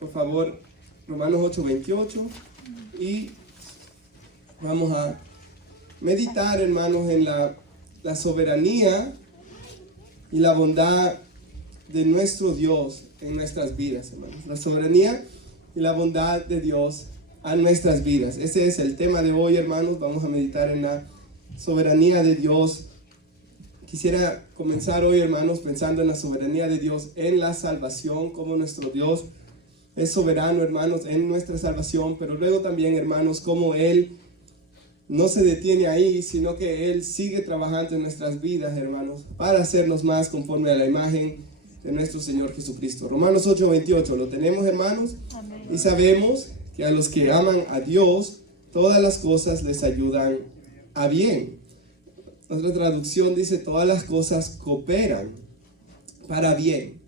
por favor, Romanos 8:28, y vamos a meditar, hermanos, en la soberanía y la bondad de nuestro Dios en nuestras vidas, hermanos. La soberanía y la bondad de Dios a nuestras vidas. Ese es el tema de hoy, hermanos. Vamos a meditar en la soberanía de Dios. Quisiera comenzar hoy, hermanos, pensando en la soberanía de Dios en la salvación, como nuestro Dios es soberano, hermanos, en nuestra salvación, pero luego también, hermanos, como Él no se detiene ahí, sino que Él sigue trabajando en nuestras vidas, hermanos, para hacernos más conforme a la imagen de nuestro Señor Jesucristo. Romanos 8:28, ¿lo tenemos, hermanos? Amén. Y sabemos que a los que aman a Dios, todas las cosas les ayudan a bien. Otra traducción dice, todas las cosas cooperan para bien.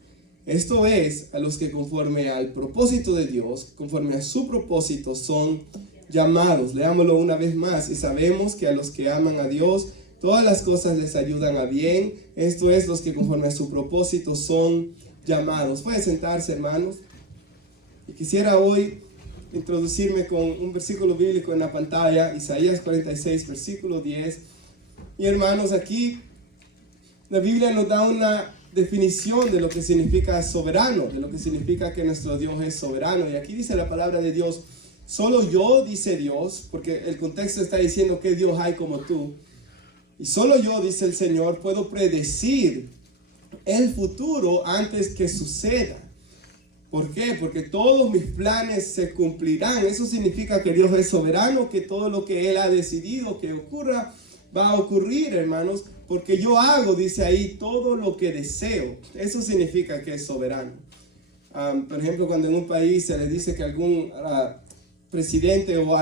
Esto es, a los que conforme al propósito de Dios, conforme a su propósito, son llamados. Leámoslo una vez más. Y sabemos que a los que aman a Dios, todas las cosas les ayudan a bien. Esto es, los que conforme a su propósito son llamados. Pueden sentarse, hermanos. Y quisiera hoy introducirme con un versículo bíblico en la pantalla, Isaías 46, versículo 10. Y hermanos, aquí la Biblia nos da una definición de lo que significa soberano, de lo que significa que nuestro Dios es soberano. Y aquí dice la palabra de Dios, solo yo, dice Dios, porque el contexto está diciendo que Dios hay como tú. Y solo yo, dice el Señor, puedo predecir el futuro antes que suceda. ¿Por qué? Porque todos mis planes se cumplirán. Eso significa que Dios es soberano, que todo lo que Él ha decidido que ocurra, va a ocurrir, hermanos, porque yo hago, dice ahí, todo lo que deseo. Eso significa que es soberano. Por ejemplo, cuando en un país se le dice que algún presidente o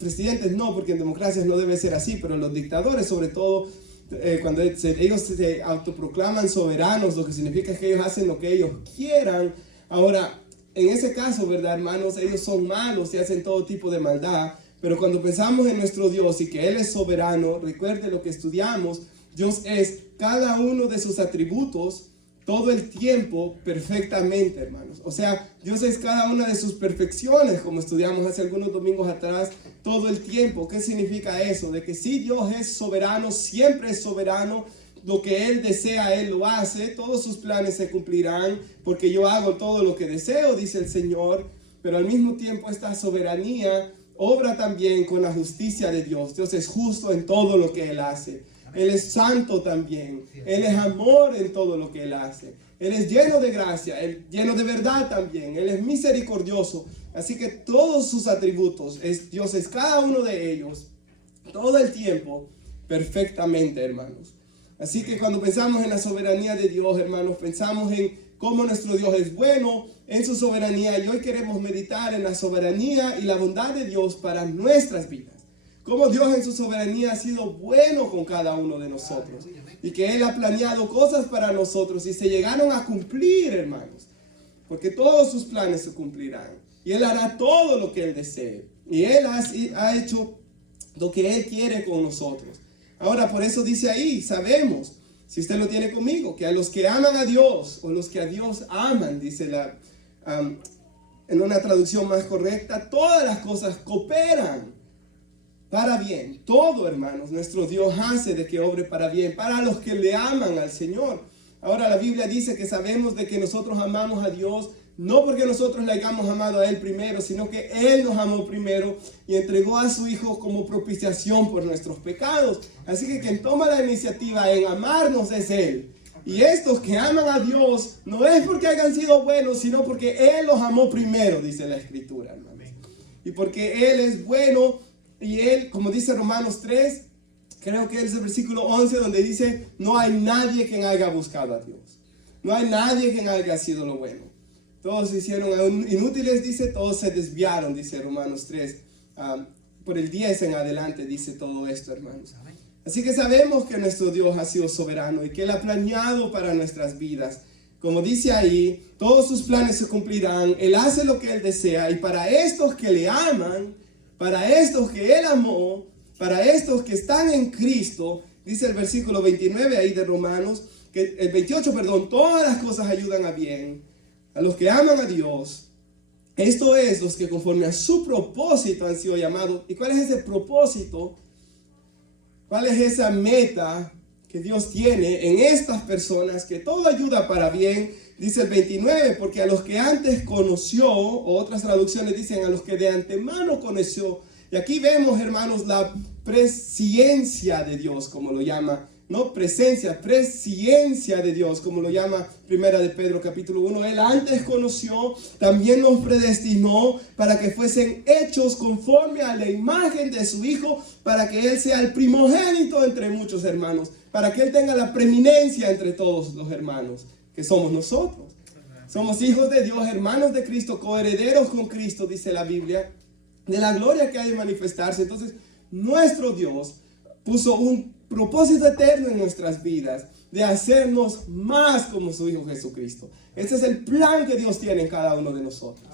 presidentes no, porque en democracias no debe ser así, pero los dictadores, sobre todo, cuando ellos se autoproclaman soberanos, lo que significa que ellos hacen lo que ellos quieran. Ahora, en ese caso, ¿verdad, hermanos? Ellos son malos y hacen todo tipo de maldad. Pero cuando pensamos en nuestro Dios y que Él es soberano, recuerde lo que estudiamos, Dios es cada uno de sus atributos todo el tiempo perfectamente, hermanos. O sea, Dios es cada una de sus perfecciones, como estudiamos hace algunos domingos atrás, todo el tiempo. ¿Qué significa eso? De que si Dios es soberano, siempre es soberano, lo que Él desea, Él lo hace, todos sus planes se cumplirán, porque yo hago todo lo que deseo, dice el Señor, pero al mismo tiempo esta soberanía obra también con la justicia de Dios. Dios es justo en todo lo que Él hace. Él es santo también. Él es amor en todo lo que Él hace. Él es lleno de gracia, Él lleno de verdad también. Él es misericordioso. Así que todos sus atributos, Dios es cada uno de ellos, todo el tiempo, perfectamente, hermanos. Así que cuando pensamos en la soberanía de Dios, hermanos, pensamos en cómo nuestro Dios es bueno en su soberanía, y hoy queremos meditar en la soberanía y la bondad de Dios para nuestras vidas. Cómo Dios en su soberanía ha sido bueno con cada uno de nosotros y que Él ha planeado cosas para nosotros y se llegaron a cumplir, hermanos, porque todos sus planes se cumplirán y Él hará todo lo que Él desee y Él ha hecho lo que Él quiere con nosotros. Ahora, por eso dice ahí, sabemos, si usted lo tiene conmigo, que a los que aman a Dios, o los que a Dios aman, dice en una traducción más correcta, todas las cosas cooperan para bien. Todo, hermanos, nuestro Dios hace de que obre para bien, para los que le aman al Señor. Ahora la Biblia dice que sabemos de que nosotros amamos a Dios, no porque nosotros le hayamos amado a Él primero, sino que Él nos amó primero y entregó a su Hijo como propiciación por nuestros pecados. Así que quien toma la iniciativa en amarnos es Él. Y estos que aman a Dios no es porque hayan sido buenos, sino porque Él los amó primero, dice la Escritura, hermanos. Y porque Él es bueno y Él, como dice Romanos 3, creo que es el versículo 11 donde dice, no hay nadie quien haya buscado a Dios. No hay nadie quien haya sido lo bueno. Todos se hicieron inútiles, dice, todos se desviaron, dice Romanos 3. Por el 10 en adelante dice todo esto, hermanos. Así que sabemos que nuestro Dios ha sido soberano y que Él ha planeado para nuestras vidas. Como dice ahí, todos sus planes se cumplirán. Él hace lo que Él desea. Y para estos que le aman, para estos que Él amó, para estos que están en Cristo, dice el versículo 29 ahí de Romanos, que el 28, perdón, todas las cosas ayudan a bien. A los que aman a Dios, Esto es, los que conforme a su propósito han sido llamados. ¿Y cuál es ese propósito? ¿Cuál es esa meta que Dios tiene en estas personas? Que todo ayuda para bien. Dice el 29, porque a los que antes conoció, o otras traducciones dicen a los que de antemano conoció. Y aquí vemos, hermanos, la presciencia de Dios, como lo llama. No presencia, presciencia de Dios, como lo llama Primera de Pedro capítulo 1. Él antes conoció, también nos predestinó para que fuesen hechos conforme a la imagen de su Hijo, para que Él sea el primogénito entre muchos hermanos, para que Él tenga la preeminencia entre todos los hermanos, que somos nosotros. Somos hijos de Dios, hermanos de Cristo, coherederos con Cristo, dice la Biblia, de la gloria que ha de manifestarse. Entonces, nuestro Dios puso un propósito eterno en nuestras vidas de hacernos más como su Hijo Jesucristo. Ese es el plan que Dios tiene en cada uno de nosotros.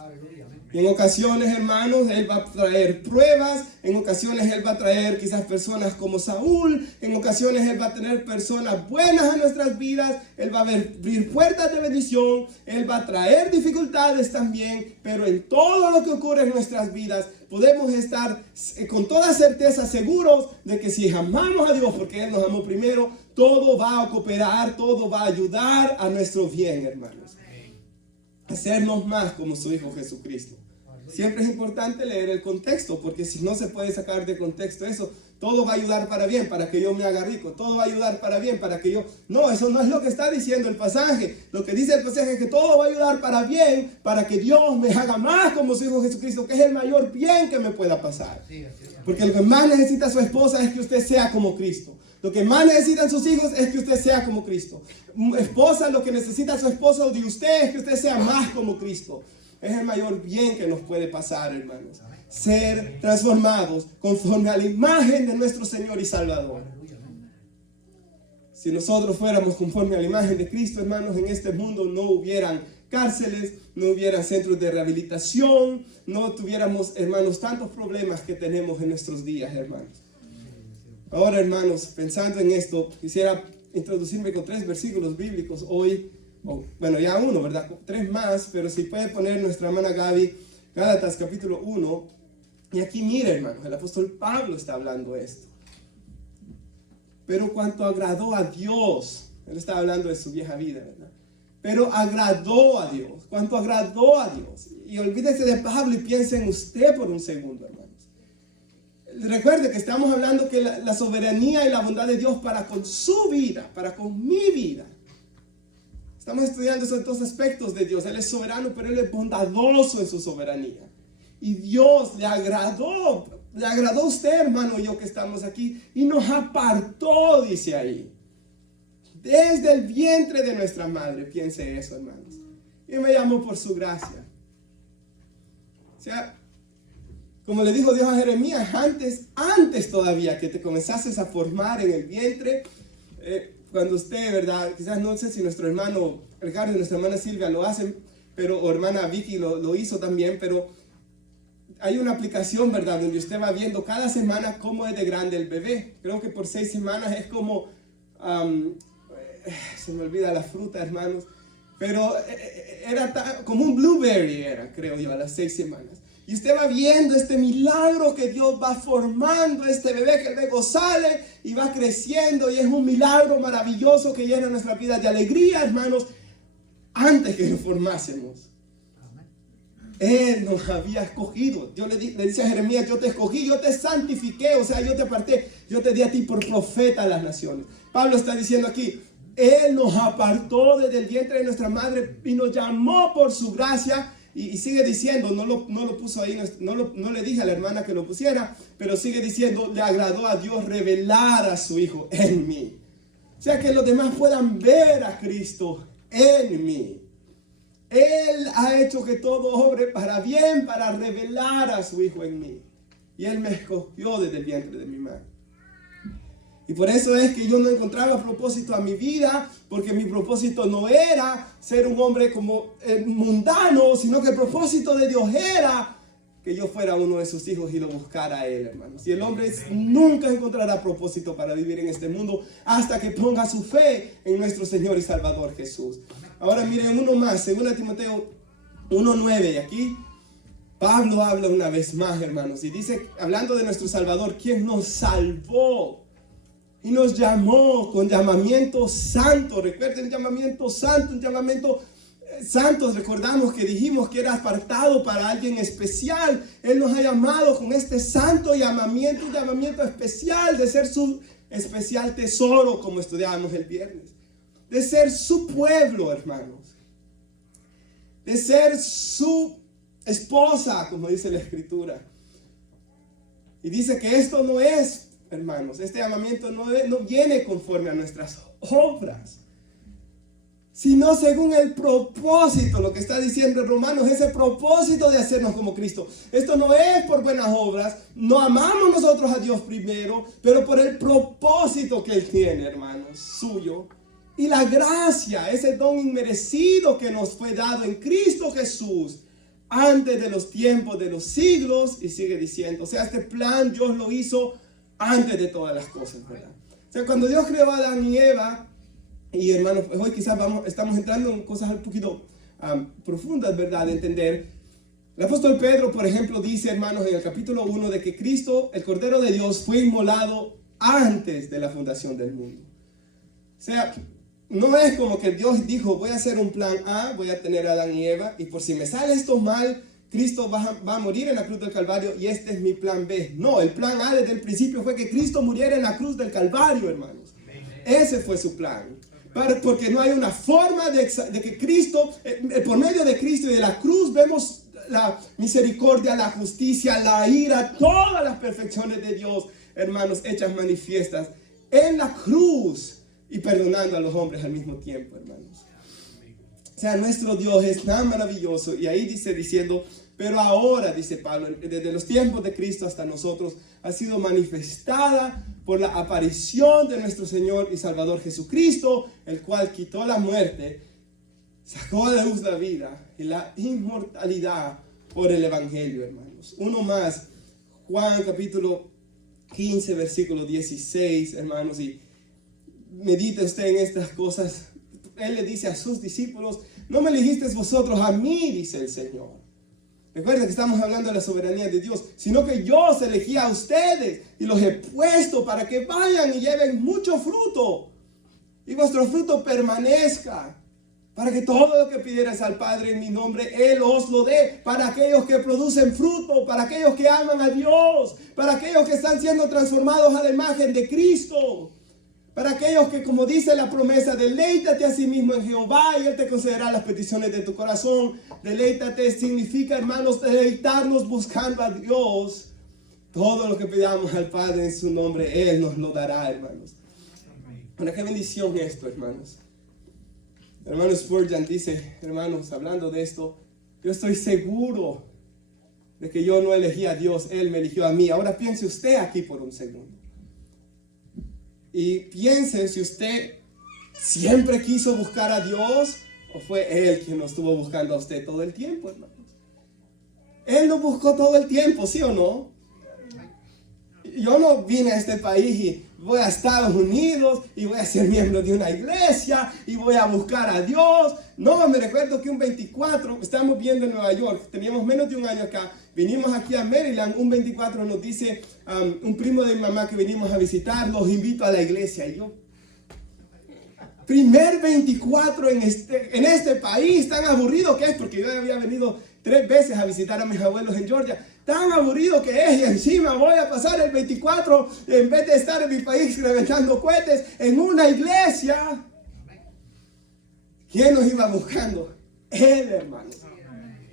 Y en ocasiones, hermanos, Él va a traer pruebas, en ocasiones Él va a traer quizás personas como Saúl, en ocasiones Él va a tener personas buenas a nuestras vidas, Él va a abrir puertas de bendición, Él va a traer dificultades también, pero en todo lo que ocurre en nuestras vidas podemos estar con toda certeza seguros de que si amamos a Dios, porque Él nos amó primero, todo va a cooperar, todo va a ayudar a nuestro bien, hermanos. Hacernos más como su Hijo Jesucristo. Siempre es importante leer el contexto, porque si no se puede sacar de contexto eso, todo va a ayudar para bien, para que yo me haga rico, todo va a ayudar para bien, para que yo... No, eso no es lo que está diciendo el pasaje. Lo que dice el pasaje es que todo va a ayudar para bien, para que Dios me haga más como su Hijo Jesucristo, que es el mayor bien que me pueda pasar. Porque lo que más necesita su esposa es que usted sea como Cristo. Lo que más necesitan sus hijos es que usted sea como Cristo. Esposa, lo que necesita su esposo de usted es que usted sea más como Cristo. Es el mayor bien que nos puede pasar, hermanos. Ser transformados conforme a la imagen de nuestro Señor y Salvador. Si nosotros fuéramos conforme a la imagen de Cristo, hermanos, en este mundo no hubieran cárceles, no hubieran centros de rehabilitación, no tuviéramos, hermanos, tantos problemas que tenemos en nuestros días, hermanos. Ahora, hermanos, pensando en esto, quisiera introducirme con 3 versículos bíblicos hoy. Bueno, ya uno, ¿verdad? 3 más, pero si puede poner nuestra hermana Gaby, Gálatas capítulo 1. Y aquí mire, hermanos, el apóstol Pablo está hablando esto. Pero cuanto agradó a Dios, él está hablando de su vieja vida, ¿verdad? Pero agradó a Dios, cuanto agradó a Dios. Y olvídese de Pablo y piense en usted por un segundo, hermano. Recuerde que estamos hablando que la soberanía y la bondad de Dios para con su vida, para con mi vida. Estamos estudiando esos 2 aspectos de Dios. Él es soberano, pero Él es bondadoso en su soberanía. Y Dios le agradó a usted, hermano, y yo que estamos aquí, y nos apartó, dice ahí. Desde el vientre de nuestra madre, piense eso, hermanos. Y me llamó por su gracia. O sea, como le dijo Dios a Jeremías, antes todavía que te comenzases a formar en el vientre, cuando usted, ¿verdad? Quizás no sé si nuestro hermano Ricardo y nuestra hermana Silvia lo hacen, o hermana Vicky lo hizo también, pero hay una aplicación, ¿verdad? Donde usted va viendo cada semana cómo es de grande el bebé. Creo que por 6 semanas es como, se me olvida la fruta, hermanos, pero era como un blueberry, creo yo, a las 6 semanas. Y usted va viendo este milagro que Dios va formando este bebé que luego sale y va creciendo. Y es un milagro maravilloso que llena nuestra vida de alegría, hermanos, antes que nos formásemos. Él nos había escogido. Yo le dice a Jeremías, yo te escogí, yo te santifiqué, o sea, yo te aparté, yo te di a ti por profeta a las naciones. Pablo está diciendo aquí, Él nos apartó desde el vientre de nuestra madre y nos llamó por su gracia. Y sigue diciendo, no lo puso ahí, no le dije a la hermana que lo pusiera, pero sigue diciendo, le agradó a Dios revelar a su Hijo en mí. O sea, que los demás puedan ver a Cristo en mí. Él ha hecho que todo obre para bien, para revelar a su Hijo en mí. Y Él me escogió desde el vientre de mi madre. Y por eso es que yo no encontraba propósito a mi vida, porque mi propósito no era ser un hombre como mundano, sino que el propósito de Dios era que yo fuera uno de sus hijos y lo buscara a Él, hermanos. Y el hombre nunca encontrará propósito para vivir en este mundo hasta que ponga su fe en nuestro Señor y Salvador Jesús. Ahora miren uno más, 2 Timoteo 1:9, y aquí Pablo habla una vez más, hermanos, y dice, hablando de nuestro Salvador, quien nos salvó y nos llamó con llamamiento santo. Recuerden, llamamiento santo, un llamamiento santo. Recordamos que dijimos que era apartado para alguien especial. Él nos ha llamado con este santo llamamiento, un llamamiento especial de ser su especial tesoro, como estudiábamos el viernes, de ser su pueblo, hermanos, de ser su esposa, como dice la Escritura. Y dice que esto no es, hermanos, este llamamiento no viene conforme a nuestras obras, sino según el propósito, lo que está diciendo en Romanos, ese propósito de hacernos como Cristo. Esto no es por buenas obras, no amamos nosotros a Dios primero, pero por el propósito que Él tiene, hermanos, suyo. Y la gracia, ese don inmerecido que nos fue dado en Cristo Jesús, antes de los tiempos de los siglos, y sigue diciendo, o sea, este plan Dios lo hizo antes de todas las cosas, ¿verdad? O sea, cuando Dios creó a Adán y Eva, y hermanos, pues hoy quizás estamos entrando en cosas un poquito profundas, ¿verdad? De entender. El apóstol Pedro, por ejemplo, dice, hermanos, en el capítulo 1, de que Cristo, el Cordero de Dios, fue inmolado antes de la fundación del mundo. O sea, no es como que Dios dijo, voy a hacer un plan A, voy a tener a Adán y Eva, y por si me sale esto mal, Cristo va a morir en la cruz del Calvario, y este es mi plan B. No, el plan A desde el principio fue que Cristo muriera en la cruz del Calvario, hermanos. Ese fue su plan. Porque no hay una forma de que Cristo, por medio de Cristo y de la cruz, vemos la misericordia, la justicia, la ira, todas las perfecciones de Dios, hermanos, hechas manifiestas en la cruz y perdonando a los hombres al mismo tiempo, hermanos. O sea, nuestro Dios es tan maravilloso. Y ahí dice, diciendo, pero ahora, dice Pablo, desde los tiempos de Cristo hasta nosotros, ha sido manifestada por la aparición de nuestro Señor y Salvador Jesucristo, el cual quitó la muerte, sacó a la luz la vida y la inmortalidad por el Evangelio, hermanos. Uno más, Juan capítulo 15, versículo 16, hermanos, y medite usted en estas cosas. Él le dice a sus discípulos, no me elegisteis vosotros a mí, dice el Señor. Recuerden que estamos hablando de la soberanía de Dios, sino que yo os elegí a ustedes y los he puesto para que vayan y lleven mucho fruto y vuestro fruto permanezca, para que todo lo que pidierais al Padre en mi nombre, Él os lo dé, para aquellos que producen fruto, para aquellos que aman a Dios, para aquellos que están siendo transformados a la imagen de Cristo. Para aquellos que, como dice la promesa, deleítate a sí mismo en Jehová y Él te concederá las peticiones de tu corazón. Deleítate significa, hermanos, deleitarnos buscando a Dios. Todo lo que pidamos al Padre en su nombre, Él nos lo dará, hermanos. Bueno, qué bendición esto, hermanos. Hermano Spurgeon dice, hermanos, hablando de esto, yo estoy seguro de que yo no elegí a Dios, Él me eligió a mí. Ahora piense usted aquí por un segundo. Y piense si usted siempre quiso buscar a Dios o fue Él quien lo estuvo buscando a usted todo el tiempo, hermanos. Él lo buscó todo el tiempo, ¿sí o no? Yo no vine a este país y voy a Estados Unidos y voy a ser miembro de una iglesia y voy a buscar a Dios. No, me recuerdo que un 24, estamos viendo en Nueva York, teníamos menos de un año acá, vinimos aquí a Maryland, un 24 nos dice un primo de mi mamá que venimos a visitar, los invito a la iglesia. Y yo, primer 24 en este país, tan aburrido que es, porque yo había venido 3 veces a visitar a mis abuelos en Georgia. Tan aburrido que es, y encima voy a pasar el 24, en vez de estar en mi país reventando cohetes, en una iglesia. ¿Quién nos iba buscando? Él, hermanos.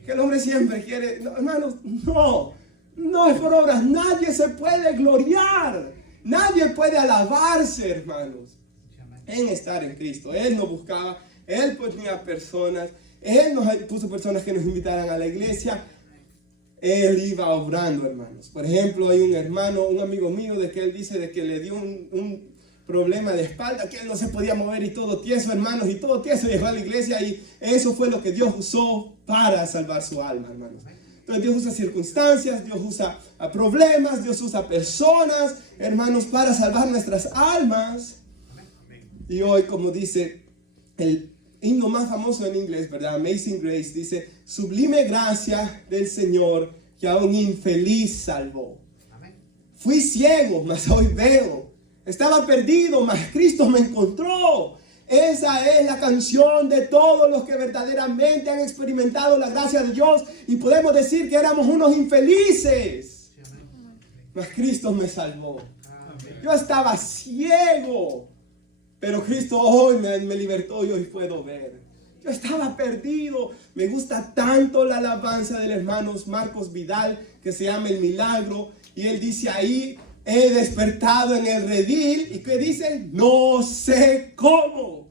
Que el hombre siempre quiere, no, hermanos, no es por obras. Nadie se puede gloriar, nadie puede alabarse, hermanos, en estar en Cristo. Él nos buscaba, Él ponía personas, Él nos puso personas que nos invitaran a la iglesia. Él iba obrando, hermanos. Por ejemplo, hay un hermano, un amigo mío, de que él dice de que le dio un problema de espalda, que él no se podía mover y todo tieso, hermanos, y todo tieso llegó a la iglesia, y eso fue lo que Dios usó para salvar su alma, hermanos. Entonces Dios usa circunstancias, Dios usa problemas, Dios usa personas, hermanos, para salvar nuestras almas. Y hoy, como dice himno más famoso en inglés, ¿verdad? Amazing Grace, dice, sublime gracia del Señor que a un infeliz salvó. Amén. Fui ciego, mas hoy veo. Estaba perdido, mas Cristo me encontró. Esa es la canción de todos los que verdaderamente han experimentado la gracia de Dios y podemos decir que éramos unos infelices. Mas Cristo me salvó. Yo estaba ciego, pero Cristo hoy me libertó y hoy puedo ver. Yo estaba perdido. Me gusta tanto la alabanza del hermano Marcos Vidal que se llama El Milagro. Y él dice ahí, he despertado en el redil. ¿Y qué dice? No sé cómo.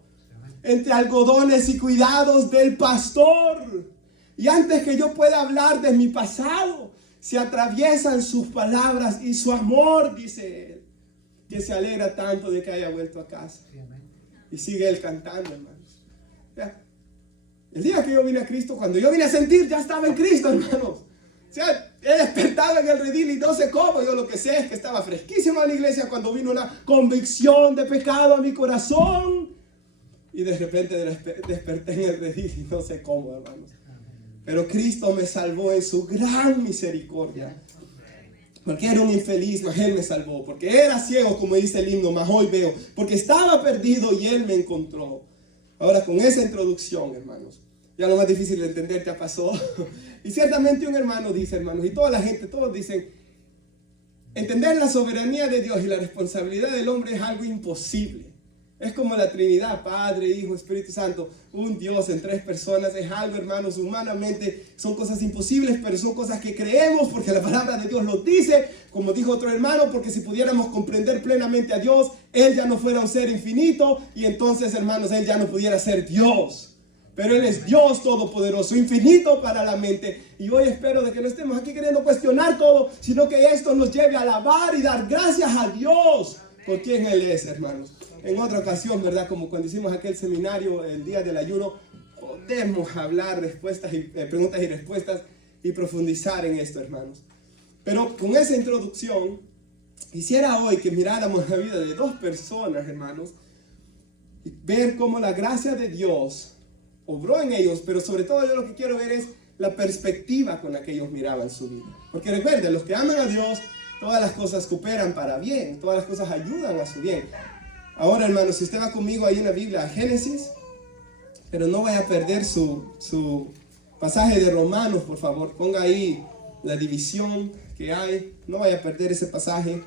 Entre algodones y cuidados del pastor. Y antes que yo pueda hablar de mi pasado, se atraviesan sus palabras y su amor, dice él, que se alegra tanto de que haya vuelto a casa. Y sigue él cantando, hermanos. El día que yo vine a Cristo, cuando yo vine a sentir, ya estaba en Cristo, hermanos. O sea, he despertado en el redil y no sé cómo. Yo lo que sé es que estaba fresquísimo en la iglesia cuando vino una convicción de pecado a mi corazón. Y de repente desperté en el redil y no sé cómo, hermanos. Pero Cristo me salvó en su gran misericordia. Porque era un infeliz, mas Él me salvó. Porque era ciego, como dice el himno, mas hoy veo. Porque estaba perdido y Él me encontró. Ahora, con esa introducción, hermanos, ya lo más difícil de entender ya pasó. Y ciertamente un hermano dice, hermanos, y toda la gente, todos dicen, entender la soberanía de Dios y la responsabilidad del hombre es algo imposible. Es como la Trinidad, Padre, Hijo, Espíritu Santo, un Dios en tres personas. Es algo, hermanos, humanamente son cosas imposibles, pero son cosas que creemos porque la palabra de Dios lo dice. Como dijo otro hermano, porque si pudiéramos comprender plenamente a Dios, Él ya no fuera un ser infinito y entonces, hermanos, Él ya no pudiera ser Dios. Pero Él es Dios todopoderoso, infinito para la mente. Y hoy espero de que no estemos aquí queriendo cuestionar todo, sino que esto nos lleve a alabar y dar gracias a Dios por quien Él es, hermanos. En otra ocasión, ¿verdad? Como cuando hicimos aquel seminario, el día del ayuno, podemos hablar preguntas y respuestas y profundizar en esto, hermanos. Pero con esa introducción, quisiera hoy que miráramos la vida de dos personas, hermanos, y ver cómo la gracia de Dios obró en ellos, pero sobre todo yo lo que quiero ver es la perspectiva con la que ellos miraban su vida. Porque recuerden, los que aman a Dios, todas las cosas cooperan para bien, todas las cosas ayudan a su bien. Ahora, hermanos, si usted va conmigo ahí en la Biblia a Génesis, pero no vaya a perder su pasaje de Romanos, por favor. Ponga ahí la división que hay. No vaya a perder ese pasaje.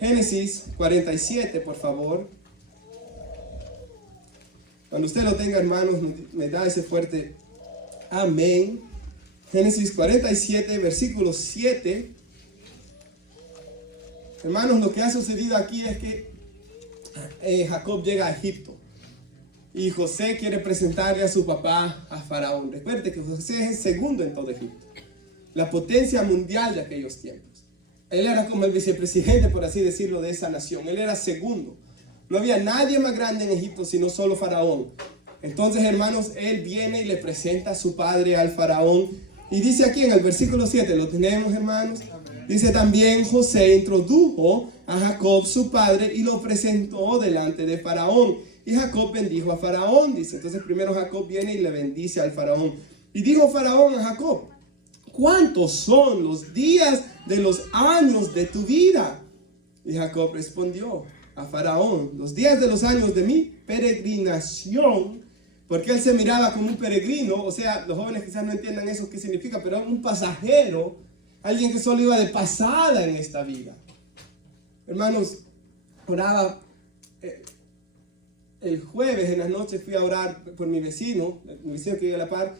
Génesis 47, por favor. Cuando usted lo tenga, hermanos, me da ese fuerte amén. Génesis 47, versículo 7. Hermanos, lo que ha sucedido aquí es que Jacob llega a Egipto y José quiere presentarle a su papá a Faraón. Recuerde que José es el segundo en todo Egipto, la potencia mundial de aquellos tiempos. Él era como el vicepresidente, por así decirlo, de esa nación. Él era segundo. No había nadie más grande en Egipto sino solo Faraón. Entonces, hermanos, él viene y le presenta a su padre al Faraón. Y dice aquí en el versículo 7, ¿lo tenemos, hermanos? Dice también José introdujo a Jacob su padre y lo presentó delante de Faraón. Y Jacob bendijo a Faraón, dice. Entonces primero Jacob viene y le bendice al Faraón. Y dijo Faraón a Jacob, ¿cuántos son los días de los años de tu vida? Y Jacob respondió a Faraón, los días de los años de mi peregrinación, porque él se miraba como un peregrino. O sea, los jóvenes quizás no entiendan eso qué significa, pero un pasajero, alguien que solo iba de pasada en esta vida. Hermanos, oraba el jueves en la noche, fui a orar por mi vecino que vive a la par.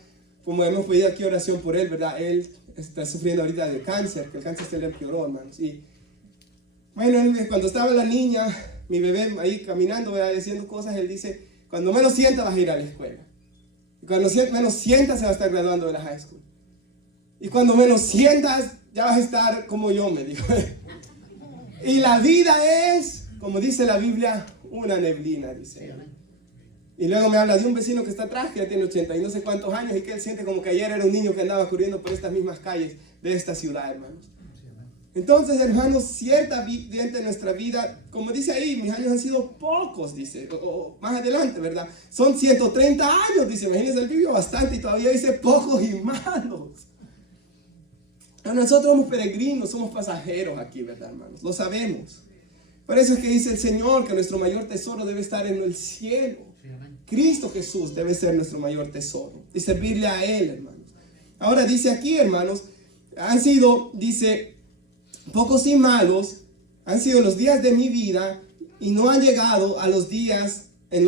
Como hemos pedido aquí oración por él, ¿verdad? Él está sufriendo ahorita de cáncer, que el cáncer se le empeoró, hermanos. Y bueno, cuando estaba la niña, mi bebé ahí caminando, ¿verdad? Haciendo cosas, él dice, cuando menos sienta vas a ir a la escuela. Y cuando menos sientas se va a estar graduando de la high school. Y cuando menos sientas, ya vas a estar como yo, me dijo. Y la vida es, como dice la Biblia, una neblina, dice. Y luego me habla de un vecino que está atrás, que ya tiene 80 y no sé cuántos años, y que él siente como que ayer era un niño que andaba corriendo por estas mismas calles de esta ciudad, hermanos. Entonces, hermanos, ciertamente en nuestra vida, como dice ahí, mis años han sido pocos, dice, o más adelante, ¿verdad? Son 130 años, dice, imagínense, él vivió bastante y todavía dice pocos y malos. Nosotros somos peregrinos, somos pasajeros aquí, ¿verdad, hermanos? Lo sabemos. Por eso es que dice el Señor que nuestro mayor tesoro debe estar en el cielo. Cristo Jesús debe ser nuestro mayor tesoro y servirle a Él, hermanos. Ahora dice aquí, hermanos, han sido, dice, pocos y malos han sido los días de mi vida y no han llegado a los días a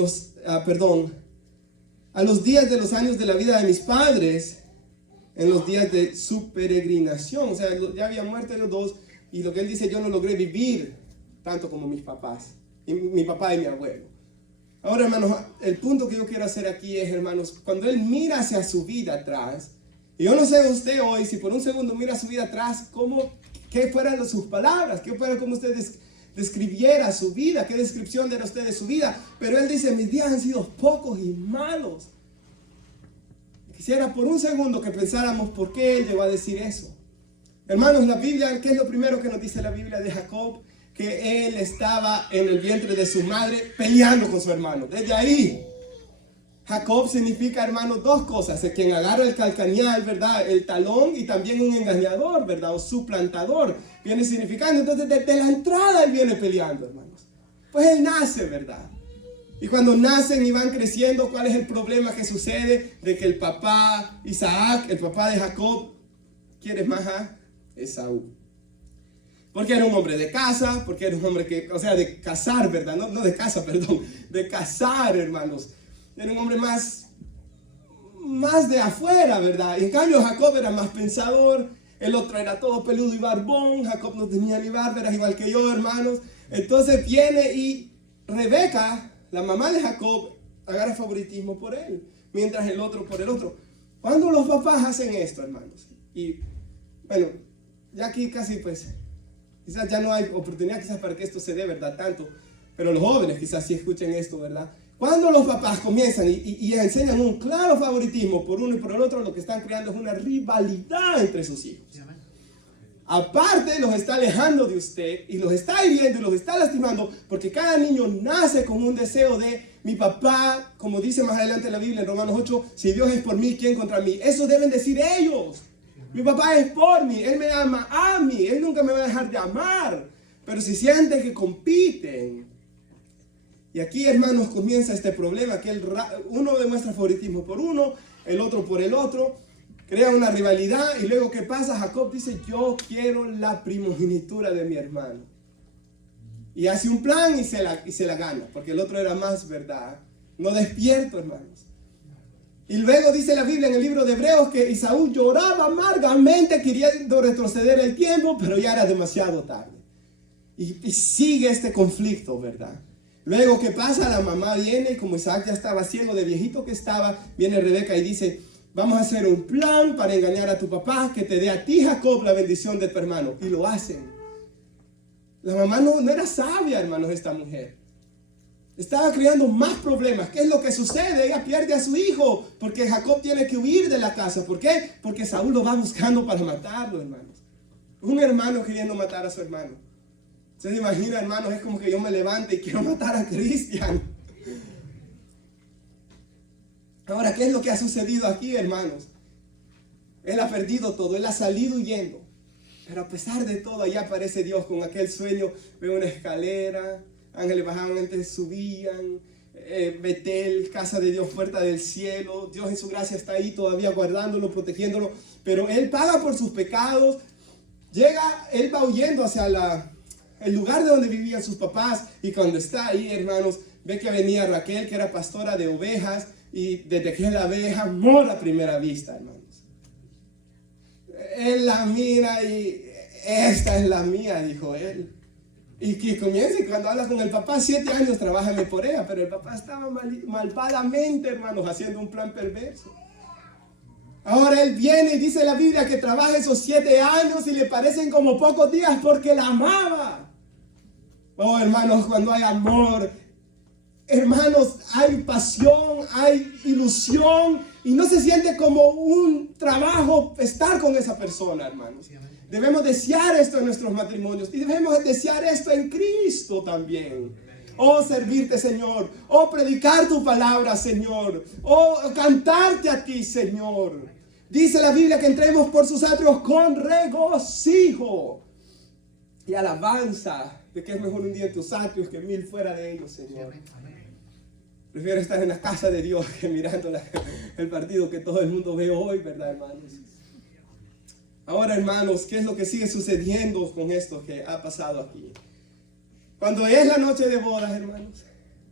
los días de los años de la vida de mis padres, en los días de su peregrinación. O sea, ya había muerto ellos dos y lo que él dice, yo no logré vivir tanto como mis papás, mi papá y mi abuelo. Ahora, hermanos, el punto que yo quiero hacer aquí es, hermanos, cuando él mira hacia su vida atrás, y yo no sé usted hoy, si por un segundo mira su vida atrás, ¿qué fueran sus palabras? ¿Qué fuera como usted describiera su vida? ¿Qué descripción de usted de su vida? Pero él dice, mis días han sido pocos y malos. Quisiera por un segundo que pensáramos por qué él llegó a decir eso. Hermanos, la Biblia, ¿qué es lo primero que nos dice la Biblia de Jacob? Que él estaba en el vientre de su madre peleando con su hermano. Desde ahí, Jacob significa, hermanos, dos cosas. Es quien agarra el calcañal, ¿verdad? El talón, y también un engañador, ¿verdad? O suplantador. Viene significando. Entonces, desde la entrada él viene peleando, hermanos. Pues él nace, ¿verdad? Y cuando nacen y van creciendo, ¿cuál es el problema que sucede? De que el papá, Isaac, el papá de Jacob, quiere más a Esaú. Porque era un hombre de casa, porque era un hombre de cazar, ¿verdad? No de casa, perdón, de cazar, hermanos. Era un hombre más de afuera, ¿verdad? Y en cambio Jacob era más pensador, el otro era todo peludo y barbón, Jacob no tenía ni barba, era igual que yo, hermanos. Entonces viene y Rebeca, la mamá de Jacob, agarra favoritismo por él, mientras el otro por el otro. Cuando los papás hacen esto, hermanos, y bueno, ya aquí casi pues, quizás ya no hay oportunidad quizás para que esto se dé, ¿verdad? Tanto, pero los jóvenes quizás sí escuchen esto, ¿verdad? Cuando los papás comienzan y enseñan un claro favoritismo por uno y por el otro, lo que están creando es una rivalidad entre sus hijos. Aparte, los está alejando de usted y los está hiriendo y los está lastimando, porque cada niño nace con un deseo de mi papá, como dice más adelante en la Biblia en Romanos 8, si Dios es por mí, ¿quién contra mí? Eso deben decir ellos. Mi papá es por mí, Él me ama a mí, Él nunca me va a dejar de amar. Pero si sienten que compiten, y aquí, hermanos, comienza este problema, que uno demuestra favoritismo por uno, el otro por el otro, crea una rivalidad, y luego ¿qué pasa? Jacob dice, yo quiero la primogenitura de mi hermano. Y hace un plan y se la gana, porque el otro era más, ¿verdad? No despierto, hermanos. Y luego dice la Biblia en el libro de Hebreos que Esaú lloraba amargamente queriendo retroceder el tiempo, pero ya era demasiado tarde. Y sigue este conflicto, ¿verdad? Luego, ¿qué pasa? La mamá viene y como Isaac ya estaba ciego de viejito que estaba, viene Rebeca y dice, vamos a hacer un plan para engañar a tu papá, que te dé a ti, Jacob, la bendición de tu hermano. Y lo hacen. La mamá no era sabia, hermanos, esta mujer. Estaba creando más problemas. ¿Qué es lo que sucede? Ella pierde a su hijo porque Jacob tiene que huir de la casa. ¿Por qué? Porque Saúl lo va buscando para matarlo, hermanos. Un hermano queriendo matar a su hermano. ¿Se imagina, hermanos? Es como que yo me levante y quiero matar a Cristian. Ahora, ¿qué es lo que ha sucedido aquí, hermanos? Él ha perdido todo, él ha salido huyendo. Pero a pesar de todo, allá aparece Dios con aquel sueño. Ve una escalera, ángeles bajaban, antes subían. Betel, casa de Dios, puerta del cielo. Dios en su gracia está ahí todavía guardándolo, protegiéndolo. Pero él paga por sus pecados. Él va huyendo hacia el lugar de donde vivían sus papás, y cuando está ahí, hermanos, ve que venía Raquel, que era pastora de ovejas, y desde que la ve, amor a primera vista, hermanos. Él la mira y esta es la mía, dijo él. Y que comience, cuando habla con el papá, 7 años trabájame por ella, pero el papá estaba malvadamente, hermanos, haciendo un plan perverso. Ahora él viene y dice la Biblia que trabaja esos 7 años y le parecen como pocos días porque la amaba. Oh, hermanos, cuando hay amor, hermanos, hay pasión, hay ilusión Y no se siente como un trabajo estar con esa persona, hermanos. Debemos desear esto en nuestros matrimonios. Y debemos desear esto en Cristo también. Oh, servirte, Señor. Oh, predicar tu palabra, Señor. Oh, cantarte a ti, Señor. Dice la Biblia que entremos por sus atrios con regocijo y alabanza, de que es mejor un día en tus atrios que 1000 fuera de ellos, Señor. Prefiero estar en la casa de Dios que mirando el partido que todo el mundo ve hoy, ¿verdad, hermanos? Ahora, hermanos, ¿qué es lo que sigue sucediendo con esto que ha pasado aquí? Cuando es la noche de bodas, hermanos,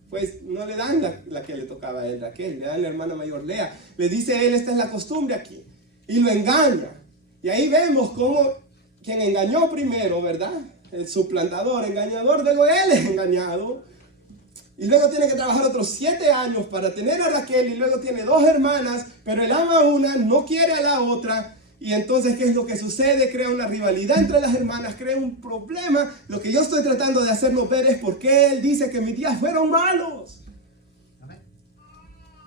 pues no le dan la que le tocaba a él, Raquel, le dan la hermana mayor, Lea. Le dice a él, esta es la costumbre aquí. Y lo engaña. Y ahí vemos cómo quien engañó primero, ¿verdad? El suplantador, engañador, luego él es engañado. Y luego tiene que trabajar otros 7 años para tener a Raquel, y luego tiene 2 hermanas, pero él ama a una, no quiere a la otra. Y entonces, ¿qué es lo que sucede? Crea una rivalidad entre las hermanas, crea un problema. Lo que yo estoy tratando de hacernos ver es por qué él dice que mis días fueron malos. Amén.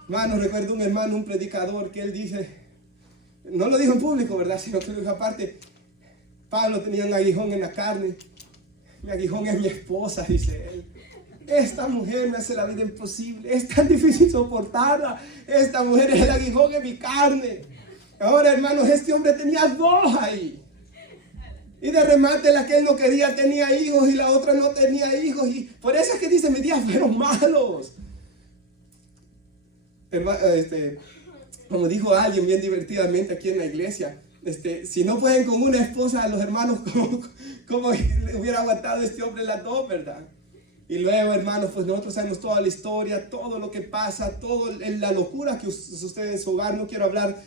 Hermano, recuerdo un hermano, un predicador, que él dice, no lo dijo en público, ¿verdad? Sino que lo dijo aparte. Pablo tenía un aguijón en la carne. Mi aguijón es mi esposa, dice él. Esta mujer me hace la vida imposible. Es tan difícil soportarla. Esta mujer es el aguijón en mi carne. Ahora, hermanos, este hombre tenía 2 ahí. Y de remate la que él no quería tenía hijos y la otra no tenía hijos. Y por eso es que dice, mis días fueron malos. Como dijo alguien bien divertidamente aquí en la iglesia, si no pueden con una esposa, los hermanos, ¿cómo hubiera aguantado este hombre las 2, verdad? Y luego, hermanos, pues nosotros sabemos toda la historia, todo lo que pasa, toda la locura que sucede en su hogar. No quiero hablar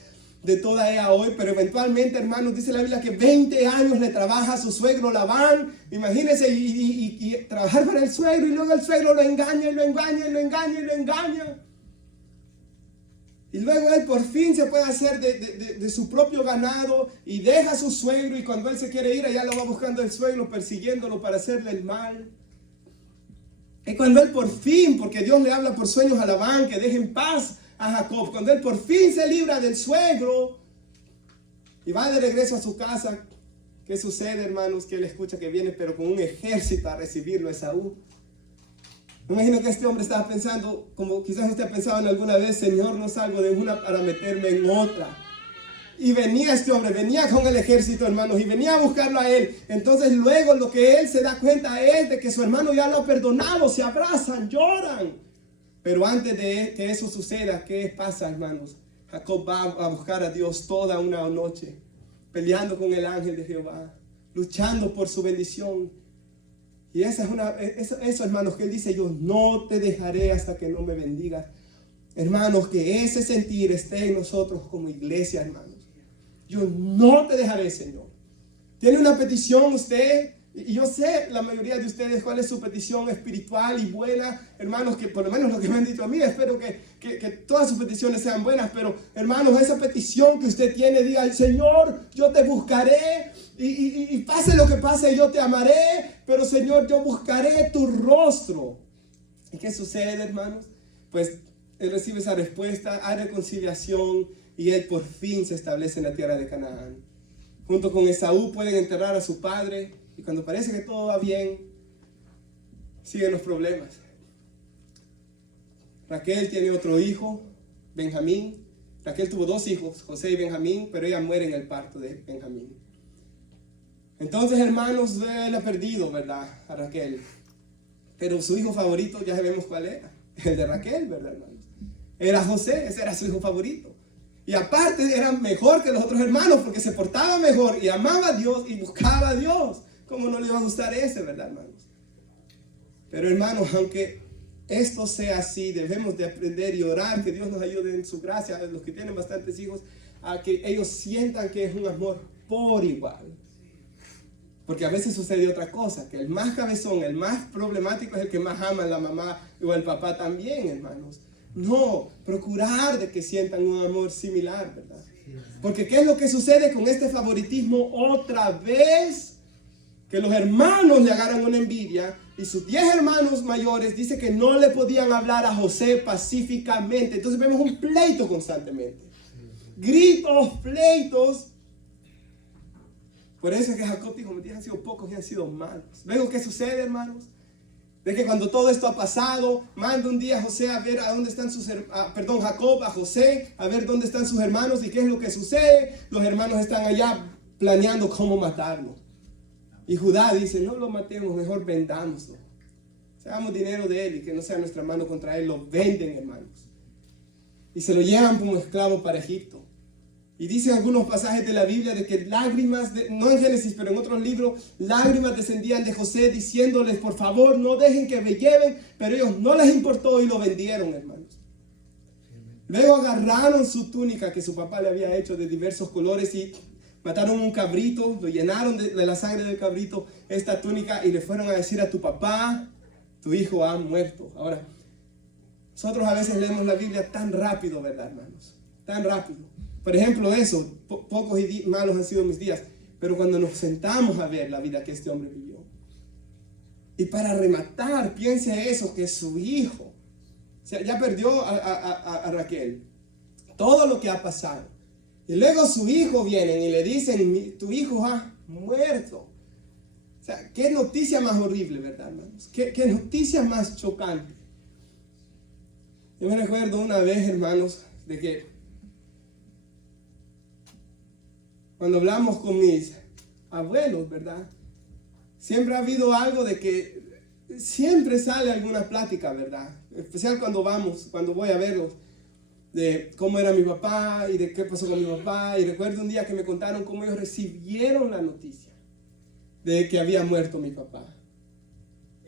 de toda ella hoy, pero eventualmente, hermanos, dice la Biblia que 20 años le trabaja a su suegro Labán. Imagínense, y trabajar para el suegro, y luego el suegro lo engaña, y lo engaña, y lo engaña, y lo engaña. Y luego él por fin se puede hacer de su propio ganado, y deja a su suegro, y cuando él se quiere ir, allá lo va buscando el suegro, persiguiéndolo para hacerle el mal. Y cuando él por fin, porque Dios le habla por sueños a Labán, que deje en paz a Jacob, cuando él por fin se libra del suegro y va de regreso a su casa, ¿qué sucede, hermanos? Que él escucha que viene, pero con un ejército a recibirlo a Esaú. Me imagino que este hombre estaba pensando, como quizás usted ha pensado en alguna vez, Señor, no salgo de una para meterme en otra. Y venía este hombre, venía con el ejército, hermanos, y venía a buscarlo a él. Entonces luego lo que él se da cuenta es de que su hermano ya lo ha perdonado, se abrazan, lloran. Pero antes de que eso suceda, ¿qué pasa, hermanos? Jacob va a buscar a Dios toda una noche, peleando con el ángel de Jehová, luchando por su bendición. Y eso, hermanos, que él dice, yo no te dejaré hasta que no me bendigas. Hermanos, que ese sentir esté en nosotros como iglesia, hermanos. Yo no te dejaré, Señor. ¿Tiene una petición usted? Y yo sé, la mayoría de ustedes, cuál es su petición espiritual y buena. Hermanos, que por lo menos lo que me han dicho a mí, espero que todas sus peticiones sean buenas. Pero, hermanos, esa petición que usted tiene, diga, Señor, yo te buscaré. Y pase lo que pase, yo te amaré. Pero, Señor, yo buscaré tu rostro. ¿Y qué sucede, hermanos? Pues él recibe esa respuesta, hay reconciliación, y él por fin se establece en la tierra de Canaán. Junto con Esaú pueden enterrar a su padre, y cuando parece que todo va bien, siguen los problemas. Raquel tiene otro hijo, Benjamín. Raquel tuvo 2 hijos, José y Benjamín, pero ella muere en el parto de Benjamín. Entonces, hermanos, él ha perdido, ¿verdad?, a Raquel. Pero su hijo favorito ya sabemos cuál era, el de Raquel, ¿verdad, hermanos? Era José, ese era su hijo favorito. Y aparte era mejor que los otros hermanos porque se portaba mejor y amaba a Dios y buscaba a Dios. ¿Cómo no le iba a gustar ese, verdad, hermanos? Pero, hermanos, aunque esto sea así, debemos de aprender y orar que Dios nos ayude en su gracia, a los que tienen bastantes hijos, a que ellos sientan que es un amor por igual. Porque a veces sucede otra cosa, que el más cabezón, el más problemático es el que más ama a la mamá o el papá también, hermanos. No, procurar de que sientan un amor similar, ¿verdad? Porque ¿qué es lo que sucede con este favoritismo otra vez? Que los hermanos le agarran una envidia y sus 10 hermanos mayores dice que no le podían hablar a José pacíficamente. Entonces vemos un pleito constantemente. gritos, pleitos. Por eso es que Jacob dijo, mis días han sido pocos y han sido malos. Luego, ¿qué sucede, hermanos? De que cuando todo esto ha pasado, manda un día a José a ver a dónde están Jacob a José a ver dónde están sus hermanos y qué es lo que sucede. Los hermanos están allá planeando cómo matarlo. Y Judá dice, no lo matemos, mejor vendámoslo. Hagamos dinero de él y que no sea nuestra mano contra él. Lo venden, hermanos. Y se lo llevan como esclavo para Egipto. Y dicen algunos pasajes de la Biblia de que lágrimas, no en Génesis, pero en otros libros, lágrimas descendían de José diciéndoles, por favor, no dejen que me lleven, pero ellos no les importó y lo vendieron, hermanos. Luego agarraron su túnica que su papá le había hecho de diversos colores y mataron un cabrito, lo llenaron de la sangre del cabrito, esta túnica, y le fueron a decir a tu papá, tu hijo ha muerto. Ahora, nosotros a veces leemos la Biblia tan rápido, ¿verdad, hermanos? Tan rápido. Por ejemplo, eso, pocos y malos han sido mis días, pero cuando nos sentamos a ver la vida que este hombre vivió, y para rematar, piense eso, que su hijo, o sea, ya perdió a Raquel, todo lo que ha pasado, y luego su hijo viene y le dicen, tu hijo ha muerto. O sea, qué noticia más horrible, ¿verdad, hermanos? Qué noticia más chocante. Yo me recuerdo una vez, hermanos, de que cuando hablamos con mis abuelos, ¿verdad? Siempre ha habido algo de que siempre sale alguna plática, ¿verdad? Especial cuando voy a verlos, de cómo era mi papá y de qué pasó con mi papá. Y recuerdo un día que me contaron cómo ellos recibieron la noticia de que había muerto mi papá.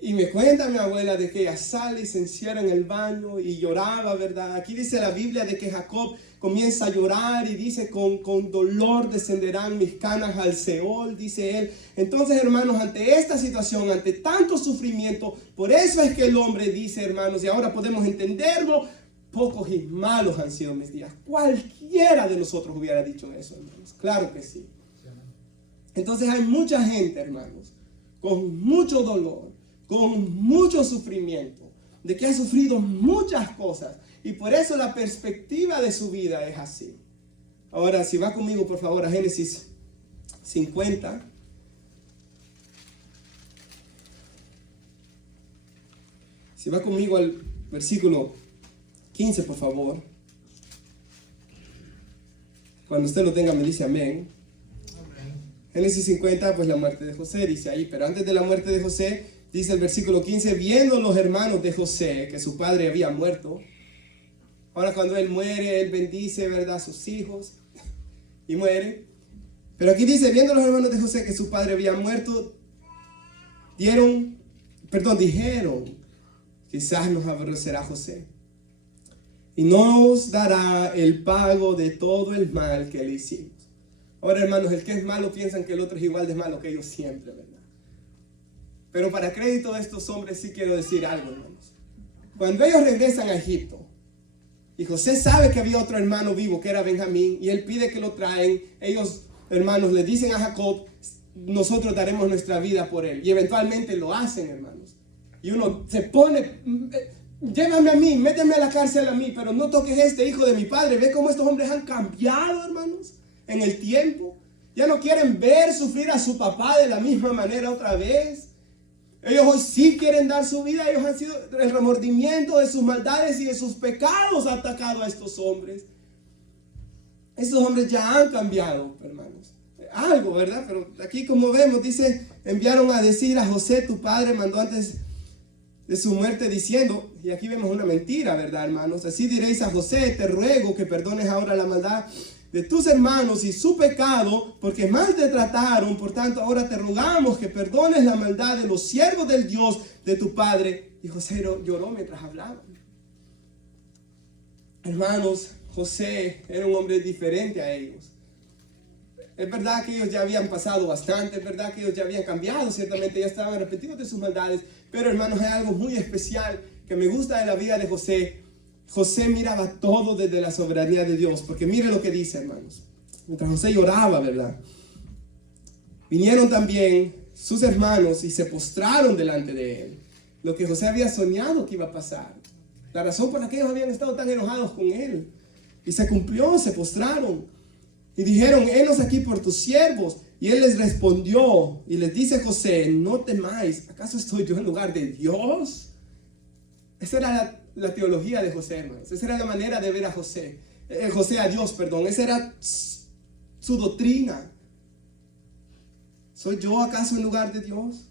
Y me cuenta mi abuela de que ella sale y se encierra en el baño y lloraba, ¿verdad? Aquí dice la Biblia de que Jacob comienza a llorar y dice, con dolor descenderán mis canas al Seol, dice él. Entonces, hermanos, ante esta situación, ante tanto sufrimiento, por eso es que el hombre dice, hermanos, y ahora podemos entenderlo, pocos y malos han sido mis días. Cualquiera de nosotros hubiera dicho eso, hermanos. Claro que sí. Entonces hay mucha gente, hermanos, con mucho dolor, con mucho sufrimiento, de que ha sufrido muchas cosas, y por eso la perspectiva de su vida es así. Ahora, si va conmigo, por favor, a Génesis 50. Si va conmigo al versículo 15, por favor. Cuando usted lo tenga, me dice amén. Génesis 50, pues la muerte de José, dice ahí. Pero antes de la muerte de José, dice el versículo 15, viendo los hermanos de José que su padre había muerto. Ahora cuando él muere, él bendice, ¿verdad?, a sus hijos y muere. Pero aquí dice, viendo los hermanos de José que su padre había muerto, dijeron, quizás nos aborrecerá José y nos dará el pago de todo el mal que le hicimos. Ahora, hermanos, el que es malo piensan que el otro es igual de malo que ellos siempre, ¿verdad? Pero para crédito de estos hombres sí quiero decir algo, hermanos. Cuando ellos regresan a Egipto y José sabe que había otro hermano vivo que era Benjamín y él pide que lo traen, ellos, hermanos, le dicen a Jacob, nosotros daremos nuestra vida por él. Y eventualmente lo hacen, hermanos. Y uno se pone, llévame a mí, méteme a la cárcel a mí, pero no toques a este hijo de mi padre. Ve cómo estos hombres han cambiado, hermanos, en el tiempo. Ya no quieren ver sufrir a su papá de la misma manera otra vez. Ellos hoy sí quieren dar su vida. Ellos han sido, el remordimiento de sus maldades y de sus pecados ha atacado a estos hombres. Estos hombres ya han cambiado, hermanos. Algo, ¿verdad? Pero aquí, como vemos, dice, enviaron a decir a José, tu padre mandó antes de su muerte diciendo, y aquí vemos una mentira, ¿verdad, hermanos? Así diréis a José, te ruego que perdones ahora la maldad de tus hermanos y su pecado, porque mal te trataron. Por tanto, ahora te rogamos que perdones la maldad de los siervos del Dios de tu padre. Y José lloró mientras hablaba. Hermanos, José era un hombre diferente a ellos. Es verdad que ellos ya habían pasado bastante, es verdad que ellos ya habían cambiado, ciertamente ya estaban arrepentidos de sus maldades, pero hermanos, hay algo muy especial que me gusta de la vida de José. José miraba todo desde la soberanía de Dios, porque mire lo que dice, hermanos. Mientras José lloraba, ¿verdad? Vinieron también sus hermanos y se postraron delante de él. Lo que José había soñado que iba a pasar. La razón por la que ellos habían estado tan enojados con él. Y se cumplió, se postraron. Y dijeron, henos aquí por tus siervos. Y él les respondió y les dice José, no temáis, ¿acaso estoy yo en lugar de Dios? Esa era la teología de José, hermanos. Esa era la manera de ver a José. José a Dios, perdón. Esa era su doctrina. ¿Soy yo acaso en lugar de Dios?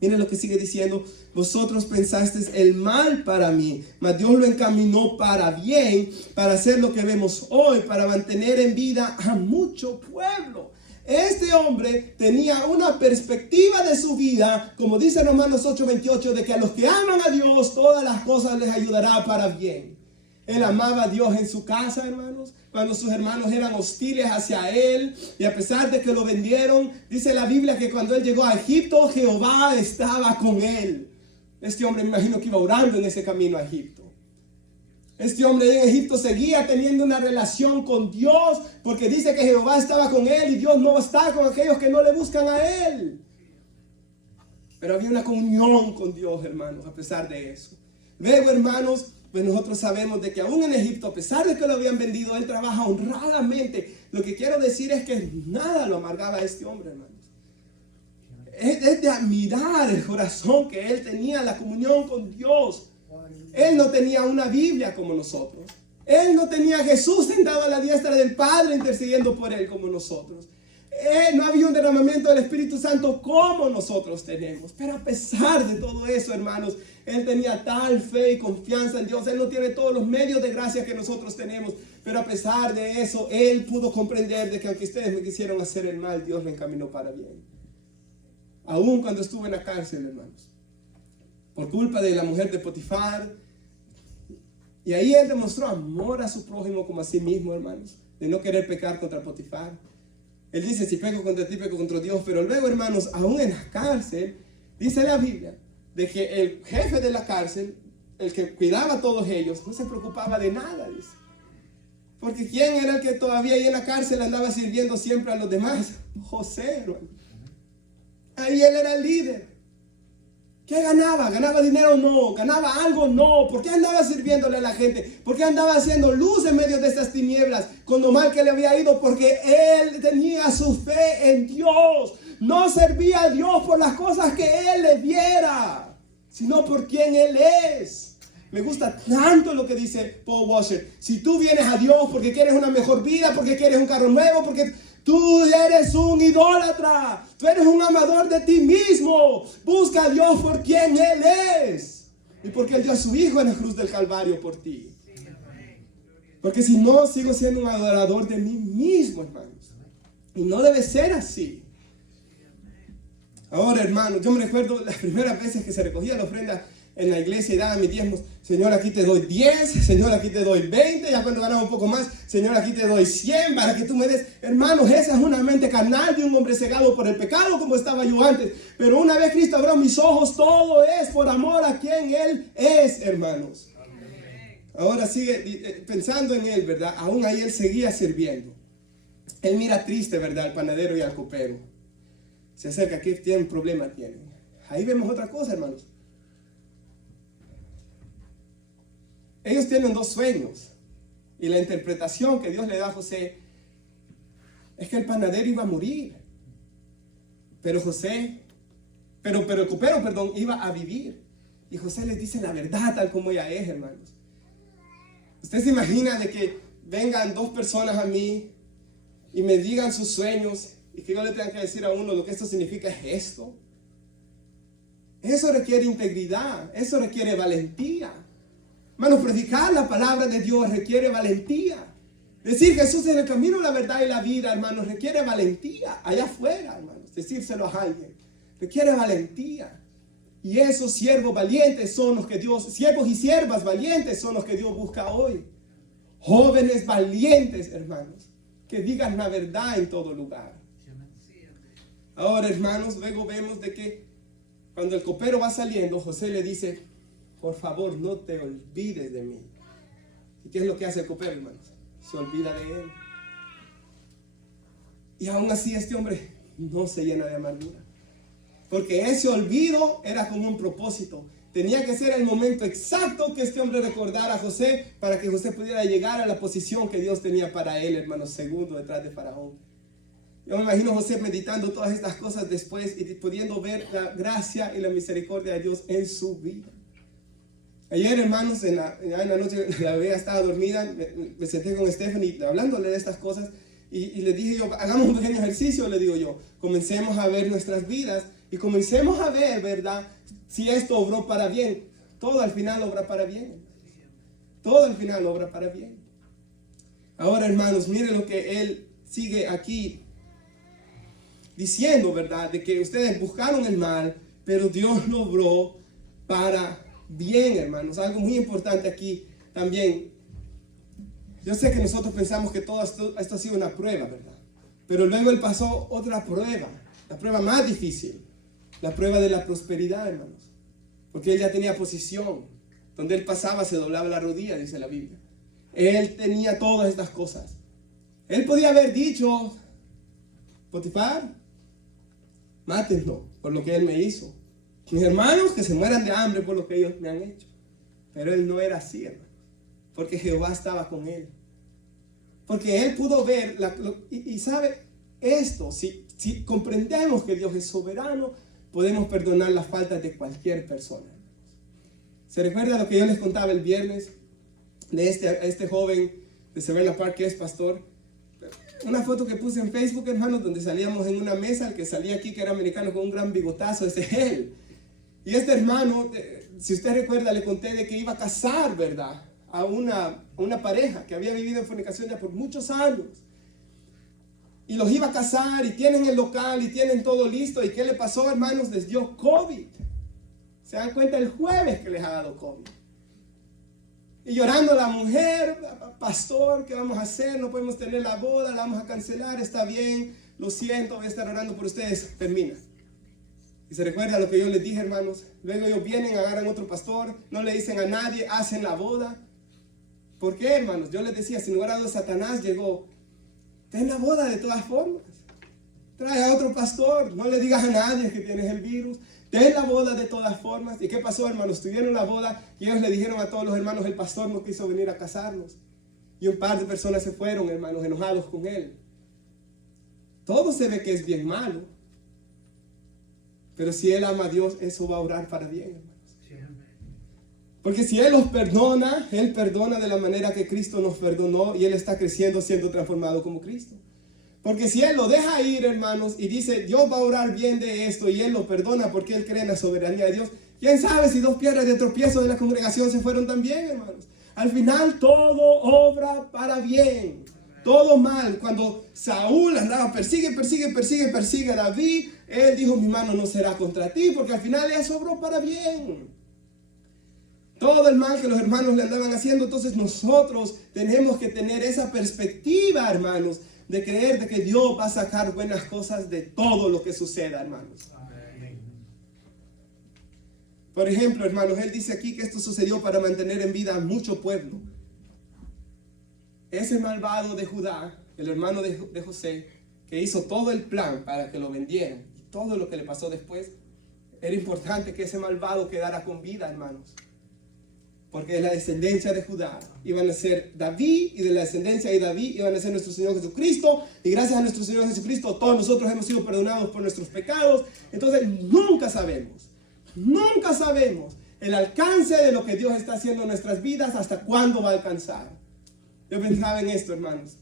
Miren lo que sigue diciendo. Vosotros pensasteis el mal para mí, mas Dios lo encaminó para bien, para hacer lo que vemos hoy, para mantener en vida a mucho pueblo. Este hombre tenía una perspectiva de su vida, como dice Romanos 8:28, de que a los que aman a Dios, todas las cosas les ayudará para bien. Él amaba a Dios en su casa, hermanos, cuando sus hermanos eran hostiles hacia él, y a pesar de que lo vendieron, dice la Biblia que cuando él llegó a Egipto, Jehová estaba con él. Este hombre, me imagino que iba orando en ese camino a Egipto. Este hombre en Egipto seguía teniendo una relación con Dios, porque dice que Jehová estaba con él, y Dios no está con aquellos que no le buscan a él. Pero había una comunión con Dios, hermanos, a pesar de eso. Luego, hermanos, pues nosotros sabemos de que aún en Egipto, a pesar de que lo habían vendido, él trabaja honradamente. Lo que quiero decir es que nada lo amargaba a este hombre, hermanos. Es de admirar el corazón que él tenía, la comunión con Dios. Él no tenía una Biblia como nosotros. Él no tenía a Jesús sentado a la diestra del Padre intercediendo por él como nosotros. No había un derramamiento del Espíritu Santo como nosotros tenemos. Pero a pesar de todo eso, hermanos, él tenía tal fe y confianza en Dios. Él no tiene todos los medios de gracia que nosotros tenemos. Pero a pesar de eso, él pudo comprender de que aunque ustedes me quisieron hacer el mal, Dios lo encaminó para bien. Aún cuando estuve en la cárcel, hermanos, por culpa de la mujer de Potifar. Y ahí él demostró amor a su prójimo como a sí mismo, hermanos, de no querer pecar contra Potifar. Él dice, si peco contra ti, peco contra Dios. Pero luego, hermanos, aún en la cárcel, dice la Biblia, de que el jefe de la cárcel, el que cuidaba a todos ellos, no se preocupaba de nada, dice. Porque ¿quién era el que todavía ahí en la cárcel andaba sirviendo siempre a los demás? José, hermano. Ahí él era el líder. ¿Qué ganaba? ¿Ganaba dinero? No. ¿Ganaba algo? No. ¿Por qué andaba sirviéndole a la gente? ¿Por qué andaba haciendo luz en medio de estas tinieblas? Con lo mal que le había ido, porque él tenía su fe en Dios. No servía a Dios por las cosas que él le diera, sino por quien él es. Me gusta tanto lo que dice Paul Washer. Si tú vienes a Dios porque quieres una mejor vida, porque quieres un carro nuevo, porque tú eres un idólatra, tú eres un amador de ti mismo. Busca a Dios por quien Él es. Y porque Él dio a su Hijo en la cruz del Calvario por ti. Porque si no, sigo siendo un adorador de mí mismo, hermanos. Y no debe ser así. Ahora, hermanos, yo me recuerdo las primeras veces que se recogía la ofrenda en la iglesia y daba mis diezmos. Señor, aquí te doy 10, Señor, aquí te doy 20, ya cuando ganaba un poco más, Señor, aquí te doy 100 para que tú me des. Hermanos, esa es una mente carnal de un hombre cegado por el pecado como estaba yo antes. Pero una vez Cristo abrió mis ojos, todo es por amor a quien Él es, hermanos. Ahora sigue pensando en Él, ¿verdad? Aún ahí Él seguía sirviendo. Él mira triste, ¿verdad? Al panadero y al copero. Se acerca, ¿qué tiene un problema? Tienen. Ahí vemos otra cosa, hermanos. Ellos tienen dos sueños. Y la interpretación que Dios le da a José es que el panadero iba a morir. Pero el copero, iba a vivir. Y José les dice la verdad tal como ella es, hermanos. Usted se imagina de que vengan dos personas a mí y me digan sus sueños y que yo le tenga que decir a uno lo que esto significa es esto. Eso requiere integridad, eso requiere valentía. Hermanos, predicar la palabra de Dios requiere valentía. Decir Jesús es el camino, la verdad y la vida, hermanos, requiere valentía. Allá afuera, hermanos, decírselo a alguien, requiere valentía. Y esos siervos valientes son los que Dios, siervos y siervas valientes son los que Dios busca hoy. Jóvenes valientes, hermanos, que digan la verdad en todo lugar. Ahora, hermanos, luego vemos de que cuando el copero va saliendo, José le dice, por favor, no te olvides de mí. ¿Y qué es lo que hace el copero, hermanos? Se olvida de él. Y aún así este hombre no se llena de amargura. Porque ese olvido era con un propósito. Tenía que ser el momento exacto que este hombre recordara a José para que José pudiera llegar a la posición que Dios tenía para él, hermanos, segundo detrás de Faraón. Yo me imagino a José meditando todas estas cosas después y pudiendo ver la gracia y la misericordia de Dios en su vida. Ayer, hermanos, ya en la noche la bebé estaba dormida, me senté con Stephanie hablándole de estas cosas y le dije yo, hagamos un pequeño ejercicio, le digo yo, comencemos a ver nuestras vidas y comencemos a ver, ¿verdad? Si esto obró para bien. Todo al final obra para bien. Todo al final obra para bien. Ahora, hermanos, miren lo que él sigue aquí diciendo, ¿verdad? De que ustedes buscaron el mal, pero Dios lo obró para bien, hermanos. Algo muy importante aquí también. Yo sé que nosotros pensamos que todo esto ha sido una prueba, ¿verdad? Pero luego él pasó otra prueba, la prueba más difícil, la prueba de la prosperidad, hermanos. Porque él ya tenía posición. Donde él pasaba se doblaba la rodilla, dice la Biblia. Él tenía todas estas cosas. Él podía haber dicho, Potifar, mátenlo por lo que él me hizo. Mis hermanos que se mueran de hambre por lo que ellos me han hecho. Pero él no era así, hermano. Porque Jehová estaba con él. Porque él pudo ver, y sabe esto, si comprendemos que Dios es soberano, podemos perdonar las faltas de cualquier persona. ¿Se recuerda lo que yo les contaba el viernes? De este joven de Severna Park que es pastor. Una foto que puse en Facebook, hermanos, donde salíamos en una mesa, el que salía aquí que era americano con un gran bigotazo, ese es él. Y este hermano, si usted recuerda, le conté de que iba a casar, ¿verdad? A una pareja que había vivido en fornicación ya por muchos años. Y los iba a casar y tienen el local y tienen todo listo. ¿Y qué le pasó, hermanos? Les dio COVID. Se dan cuenta el jueves que les ha dado COVID. Y llorando la mujer, pastor, ¿qué vamos a hacer? No podemos tener la boda, la vamos a cancelar, está bien, lo siento, voy a estar orando por ustedes. Termina. Y se recuerda lo que yo les dije, hermanos. Luego ellos vienen, agarran otro pastor, no le dicen a nadie, hacen la boda. ¿Por qué, hermanos? Yo les decía, sin lugar a dudas, Satanás llegó. Ten la boda de todas formas. Trae a otro pastor, no le digas a nadie que tienes el virus. Ten la boda de todas formas. ¿Y qué pasó, hermanos? Tuvieron la boda y ellos le dijeron a todos los hermanos, el pastor no quiso venir a casarnos. Y un par de personas se fueron, hermanos, enojados con él. Todo se ve que es bien malo. Pero si él ama a Dios, eso va a obrar para bien, hermanos. Porque si él los perdona, él perdona de la manera que Cristo nos perdonó y él está creciendo, siendo transformado como Cristo. Porque si él lo deja ir, hermanos, y dice, Dios va a orar bien de esto, y él lo perdona porque él cree en la soberanía de Dios, ¿quién sabe si dos piedras de tropiezo de la congregación se fueron también, hermanos? Al final todo obra para bien, todo mal. Cuando Saúl andaba, persigue a David, él dijo, mi mano no será contra ti, porque al final eso obró para bien. Todo el mal que los hermanos le andaban haciendo, entonces nosotros tenemos que tener esa perspectiva, hermanos, de creer de que Dios va a sacar buenas cosas de todo lo que suceda, hermanos. Por ejemplo, hermanos, él dice aquí que esto sucedió para mantener en vida a mucho pueblo. Ese malvado de Judá, el hermano de José, que hizo todo el plan para que lo vendieran, y todo lo que le pasó después, era importante que ese malvado quedara con vida, hermanos. Porque de la descendencia de Judá iban a ser David, y de la descendencia de David iban a ser nuestro Señor Jesucristo, y gracias a nuestro Señor Jesucristo todos nosotros hemos sido perdonados por nuestros pecados. Entonces nunca sabemos el alcance de lo que Dios está haciendo en nuestras vidas, hasta cuándo va a alcanzar. Yo pensaba en esto, hermanos.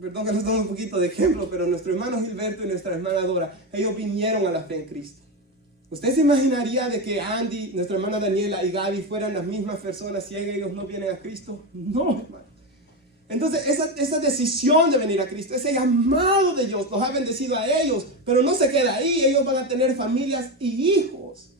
Perdón que nos damos un poquito de ejemplo, pero nuestro hermano Gilberto y nuestra hermana Dora, ellos vinieron a la fe en Cristo. ¿Usted se imaginaría de que Andy, nuestra hermana Daniela y Gaby fueran las mismas personas si ellos no vienen a Cristo? No, hermano. Entonces esa decisión de venir a Cristo, ese llamado de Dios, los ha bendecido a ellos, pero no se queda ahí. Ellos van a tener familias y hijos.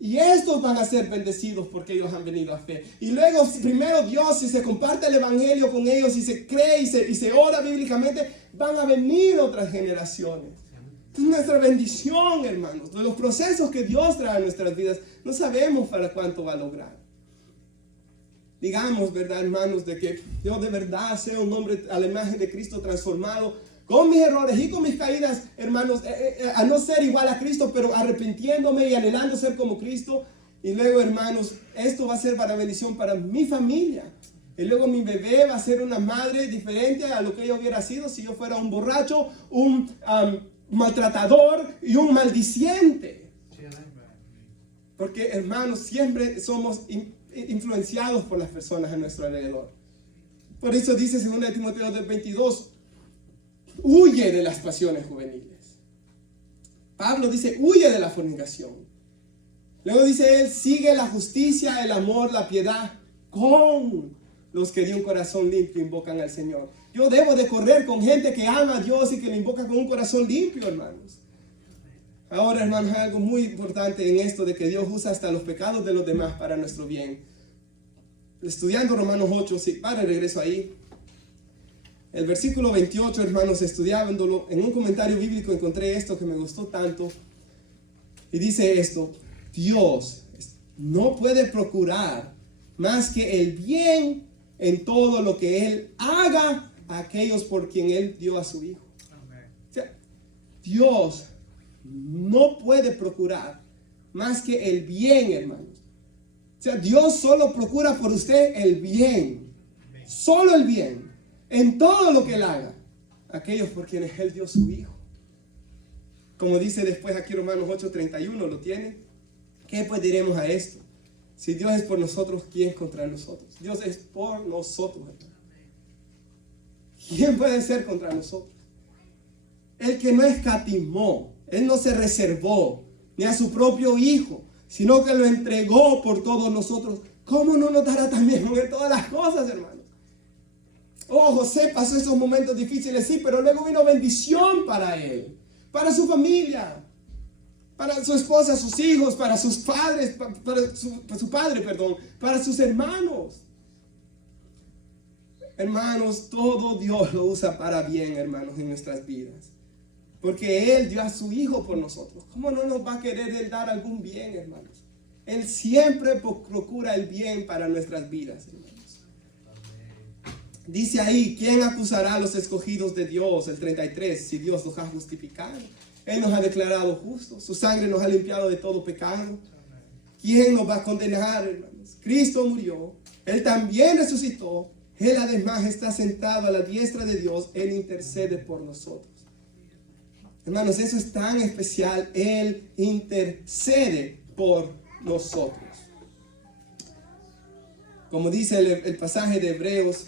Y estos van a ser bendecidos porque ellos han venido a fe. Y luego, primero Dios, si se comparte el evangelio con ellos, si se cree y se ora bíblicamente, van a venir otras generaciones. Es nuestra bendición, hermanos. De los procesos que Dios trae a nuestras vidas, no sabemos para cuánto va a lograr. Digamos, ¿verdad, hermanos? De que yo de verdad sea un hombre a la imagen de Cristo transformado con mis errores y con mis caídas, hermanos, a no ser igual a Cristo, pero arrepintiéndome y anhelando ser como Cristo. Y luego, hermanos, esto va a ser para bendición para mi familia. Y luego mi bebé va a ser una madre diferente a lo que yo hubiera sido si yo fuera un borracho, un maltratador y un maldiciente. Porque, hermanos, siempre somos influenciados por las personas a nuestro alrededor. Por eso dice 2 Timoteo 2:22, huye de las pasiones juveniles. Pablo dice, huye de la fornicación. Luego dice él, sigue la justicia, el amor, la piedad con los que de un corazón limpio invocan al Señor. Yo debo de correr con gente que ama a Dios y que le invoca con un corazón limpio, hermanos. Ahora, hermanos, hay algo muy importante en esto de que Dios usa hasta los pecados de los demás para nuestro bien. Estudiando Romanos 8, sí, para regreso ahí. El versículo 28, hermanos, estudiándolo, en un comentario bíblico encontré esto que me gustó tanto. Y dice esto, Dios no puede procurar más que el bien en todo lo que Él haga a aquellos por quien Él dio a su Hijo. O sea, Dios no puede procurar más que el bien, hermanos. O sea, Dios solo procura por usted el bien. Solo el bien. En todo lo que Él haga. Aquellos por quienes Él dio su Hijo. Como dice después aquí Romanos 8:31, ¿lo tiene? ¿Qué pues diremos a esto? Si Dios es por nosotros, ¿quién es contra nosotros? Dios es por nosotros, hermano. ¿Quién puede ser contra nosotros? El que no escatimó, Él no se reservó ni a su propio Hijo, sino que lo entregó por todos nosotros. ¿Cómo no nos dará también con Él todas las cosas, hermanos? Oh, José pasó esos momentos difíciles, sí, pero luego vino bendición para él, para su familia, para su esposa, sus hijos, para sus padres, para sus hermanos. Hermanos, todo Dios lo usa para bien, hermanos, en nuestras vidas. Porque Él dio a su Hijo por nosotros. ¿Cómo no nos va a querer Él dar algún bien, hermanos? Él siempre procura el bien para nuestras vidas, hermanos. Dice ahí, ¿quién acusará a los escogidos de Dios? El 33, si Dios nos ha justificado. Él nos ha declarado justos. Su sangre nos ha limpiado de todo pecado. ¿Quién nos va a condenar, hermanos? Cristo murió. Él también resucitó. Él además está sentado a la diestra de Dios. Él intercede por nosotros. Hermanos, eso es tan especial. Él intercede por nosotros. Como dice el pasaje de Hebreos,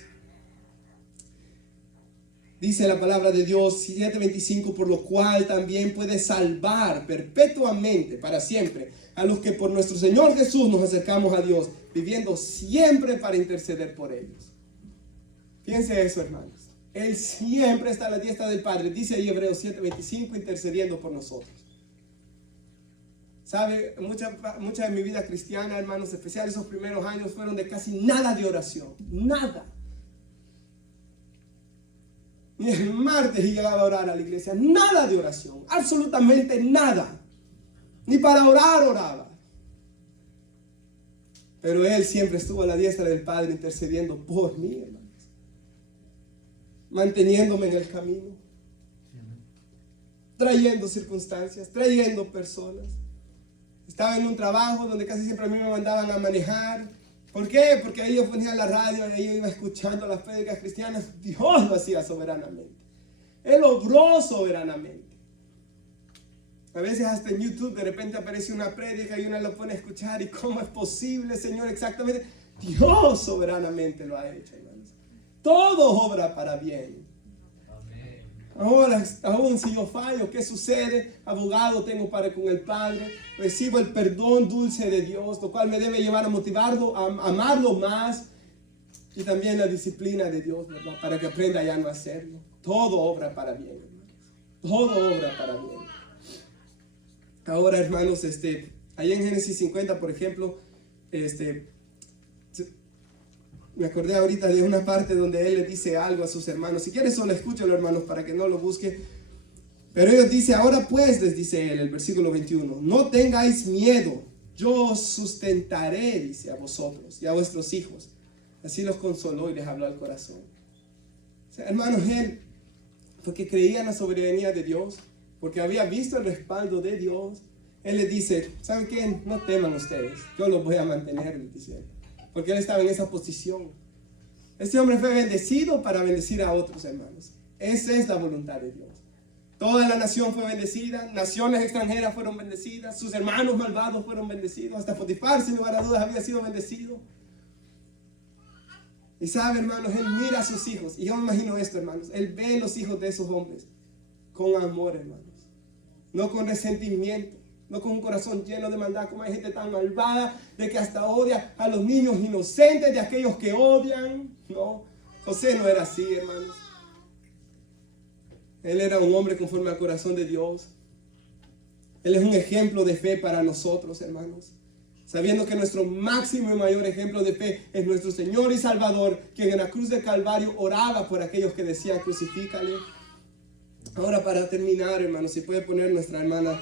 dice la palabra de Dios 7:25, por lo cual también puede salvar perpetuamente, para siempre, a los que por nuestro Señor Jesús nos acercamos a Dios, viviendo siempre para interceder por ellos. Fíjense eso, hermanos. Él siempre está a la diestra del Padre. Dice ahí Hebreos 7:25, intercediendo por nosotros. ¿Sabe? Mucha de mi vida cristiana, hermanos, especial esos primeros años, fueron de casi nada de oración. Nada. Ni el martes llegaba a orar a la iglesia. Nada de oración. Absolutamente nada. Ni para orar oraba. Pero Él siempre estuvo a la diestra del Padre intercediendo por mí, hermanos. Manteniéndome en el camino. Trayendo circunstancias, trayendo personas. Estaba en un trabajo donde casi siempre a mí me mandaban a manejar. ¿Por qué? Porque ahí yo ponía la radio y ahí yo iba escuchando las prédicas cristianas. Dios lo hacía soberanamente. Él obró soberanamente. A veces hasta en YouTube de repente aparece una prédica y uno la pone a escuchar. ¿Y cómo es posible, Señor? Exactamente. Dios soberanamente lo ha hecho, hermanos. Todo obra para bien. Ahora, aún si yo fallo, ¿qué sucede? Abogado tengo para con el Padre. Recibo el perdón dulce de Dios, lo cual me debe llevar a motivarlo, a amarlo más. Y también la disciplina de Dios, ¿verdad? Para que aprenda ya no hacerlo. Todo obra para bien, hermanos. Todo obra para bien. Ahora, hermanos, ahí en Génesis 50, por ejemplo, me acordé ahorita de una parte donde él le dice algo a sus hermanos. Si quieres solo escúchalo, hermanos, para que no lo busque. Pero ellos dicen, ahora pues, les dice él, el versículo 21, no tengáis miedo, yo os sustentaré, dice, a vosotros y a vuestros hijos. Así los consoló y les habló al corazón. O sea, hermanos, él porque creía en la soberanía de Dios, porque había visto el respaldo de Dios, Él les dice, ¿saben qué? No teman ustedes, yo los voy a mantener, les dice Él, porque Él estaba en esa posición. Este hombre fue bendecido para bendecir a otros hermanos. Esa es la voluntad de Dios. Toda la nación fue bendecida, naciones extranjeras fueron bendecidas, sus hermanos malvados fueron bendecidos, hasta Potifar, sin lugar a dudas, había sido bendecido. Y sabe, hermanos, Él mira a sus hijos, y yo me imagino esto, hermanos, Él ve los hijos de esos hombres con amor, hermanos, no con resentimiento, no con un corazón lleno de maldad, como hay gente tan malvada de que hasta odia a los niños inocentes de aquellos que odian. No, José no era así, hermanos. Él era un hombre conforme al corazón de Dios. Él es un ejemplo de fe para nosotros, hermanos. Sabiendo que nuestro máximo y mayor ejemplo de fe es nuestro Señor y Salvador, quien en la cruz del Calvario oraba por aquellos que decían crucifícale. Ahora, para terminar, hermanos, si puede poner nuestra hermana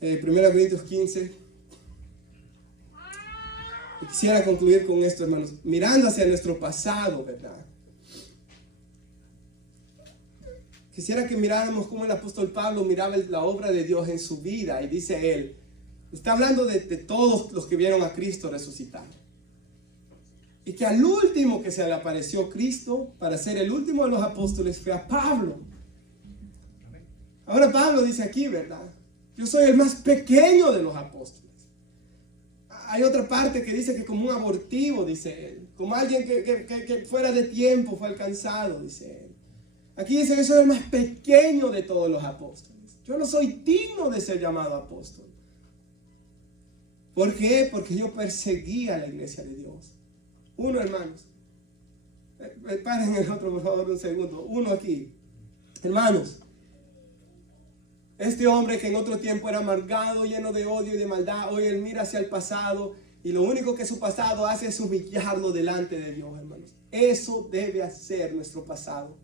1 Corintios 15. Y quisiera concluir con esto, hermanos, mirando hacia nuestro pasado, ¿verdad? Quisiera que miráramos cómo el apóstol Pablo miraba la obra de Dios en su vida. Y dice él, está hablando de todos los que vieron a Cristo resucitar. Y que al último que se le apareció Cristo, para ser el último de los apóstoles, fue a Pablo. Ahora Pablo dice aquí, ¿verdad? Yo soy el más pequeño de los apóstoles. Hay otra parte que dice que como un abortivo, dice él. Como alguien que fuera de tiempo fue alcanzado, dice él. Aquí dice que soy el más pequeño de todos los apóstoles. Yo no soy digno de ser llamado apóstol. ¿Por qué? Porque yo perseguía a la iglesia de Dios. Uno, hermanos. Paren el otro, por favor, un segundo. Uno aquí. Hermanos. Este hombre que en otro tiempo era amargado, lleno de odio y de maldad, hoy él mira hacia el pasado y lo único que su pasado hace es humillarlo delante de Dios, hermanos. Eso debe hacer nuestro pasado.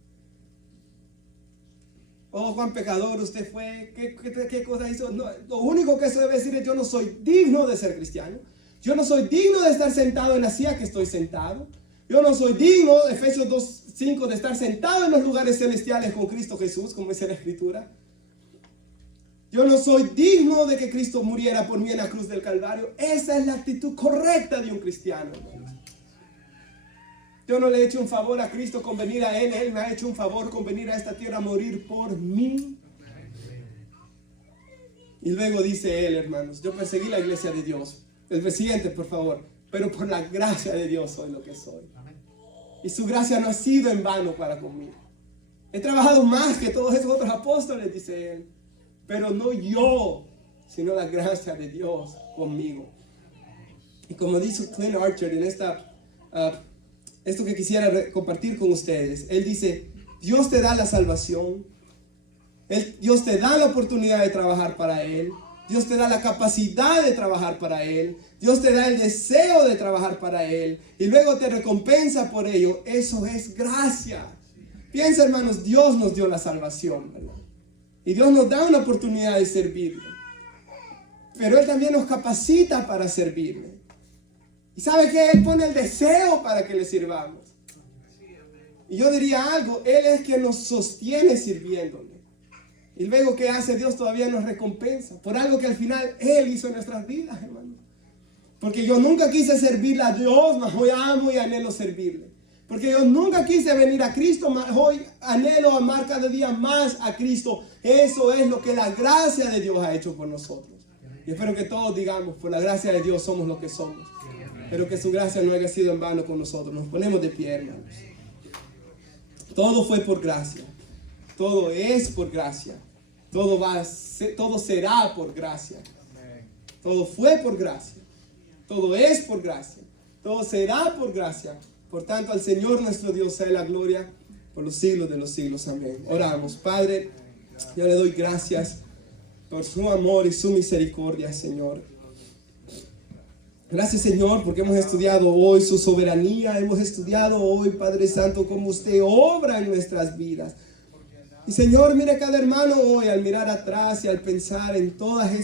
Oh, cuán pecador usted fue, ¿qué cosa hizo? No, lo único que eso debe decir es: yo no soy digno de ser cristiano. Yo no soy digno de estar sentado en la silla que estoy sentado. Yo no soy digno, Efesios 2:5, de estar sentado en los lugares celestiales con Cristo Jesús, como dice la Escritura. Yo no soy digno de que Cristo muriera por mí en la cruz del Calvario. Esa es la actitud correcta de un cristiano. Yo no le he hecho un favor a Cristo con venir a Él. Él me ha hecho un favor con venir a esta tierra a morir por mí. Y luego dice él, hermanos, yo perseguí la iglesia de Dios. El siguiente, por favor. Pero por la gracia de Dios soy lo que soy. Y su gracia no ha sido en vano para conmigo. He trabajado más que todos esos otros apóstoles, dice él. Pero no yo, sino la gracia de Dios conmigo. Y como dice Clint Archer en esto que quisiera compartir con ustedes, él dice: Dios te da la salvación, Dios te da la oportunidad de trabajar para Él, Dios te da la capacidad de trabajar para Él, Dios te da el deseo de trabajar para Él y luego te recompensa por ello. Eso es gracia. Piensa, hermanos, Dios nos dio la salvación, ¿verdad? Y Dios nos da una oportunidad de servirle, pero Él también nos capacita para servirle. Y sabe que Él pone el deseo para que le sirvamos. Y yo diría algo: Él es quien nos sostiene sirviéndole. Y luego, ¿qué hace Dios? Todavía nos recompensa por algo que al final Él hizo en nuestras vidas, hermano. Porque yo nunca quise servirle a Dios, mas hoy amo y anhelo servirle. Porque yo nunca quise venir a Cristo, mas hoy anhelo amar cada día más a Cristo. Eso es lo que la gracia de Dios ha hecho por nosotros. Y espero que todos digamos: por la gracia de Dios somos lo que somos. Pero que su gracia no haya sido en vano con nosotros. Nos ponemos de pie, hermanos. Todo fue por gracia. Todo es por gracia. Todo será por gracia. Todo fue por gracia. Todo es por gracia. Todo será por gracia. Por tanto, al Señor nuestro Dios sea la gloria por los siglos de los siglos. Amén. Oramos. Padre, yo le doy gracias por su amor y su misericordia, Señor. Gracias, Señor, porque hemos estudiado hoy su soberanía. Hemos estudiado hoy, Padre Santo, cómo usted obra en nuestras vidas. Y, Señor, mire cada hermano hoy al mirar atrás y al pensar en todas estas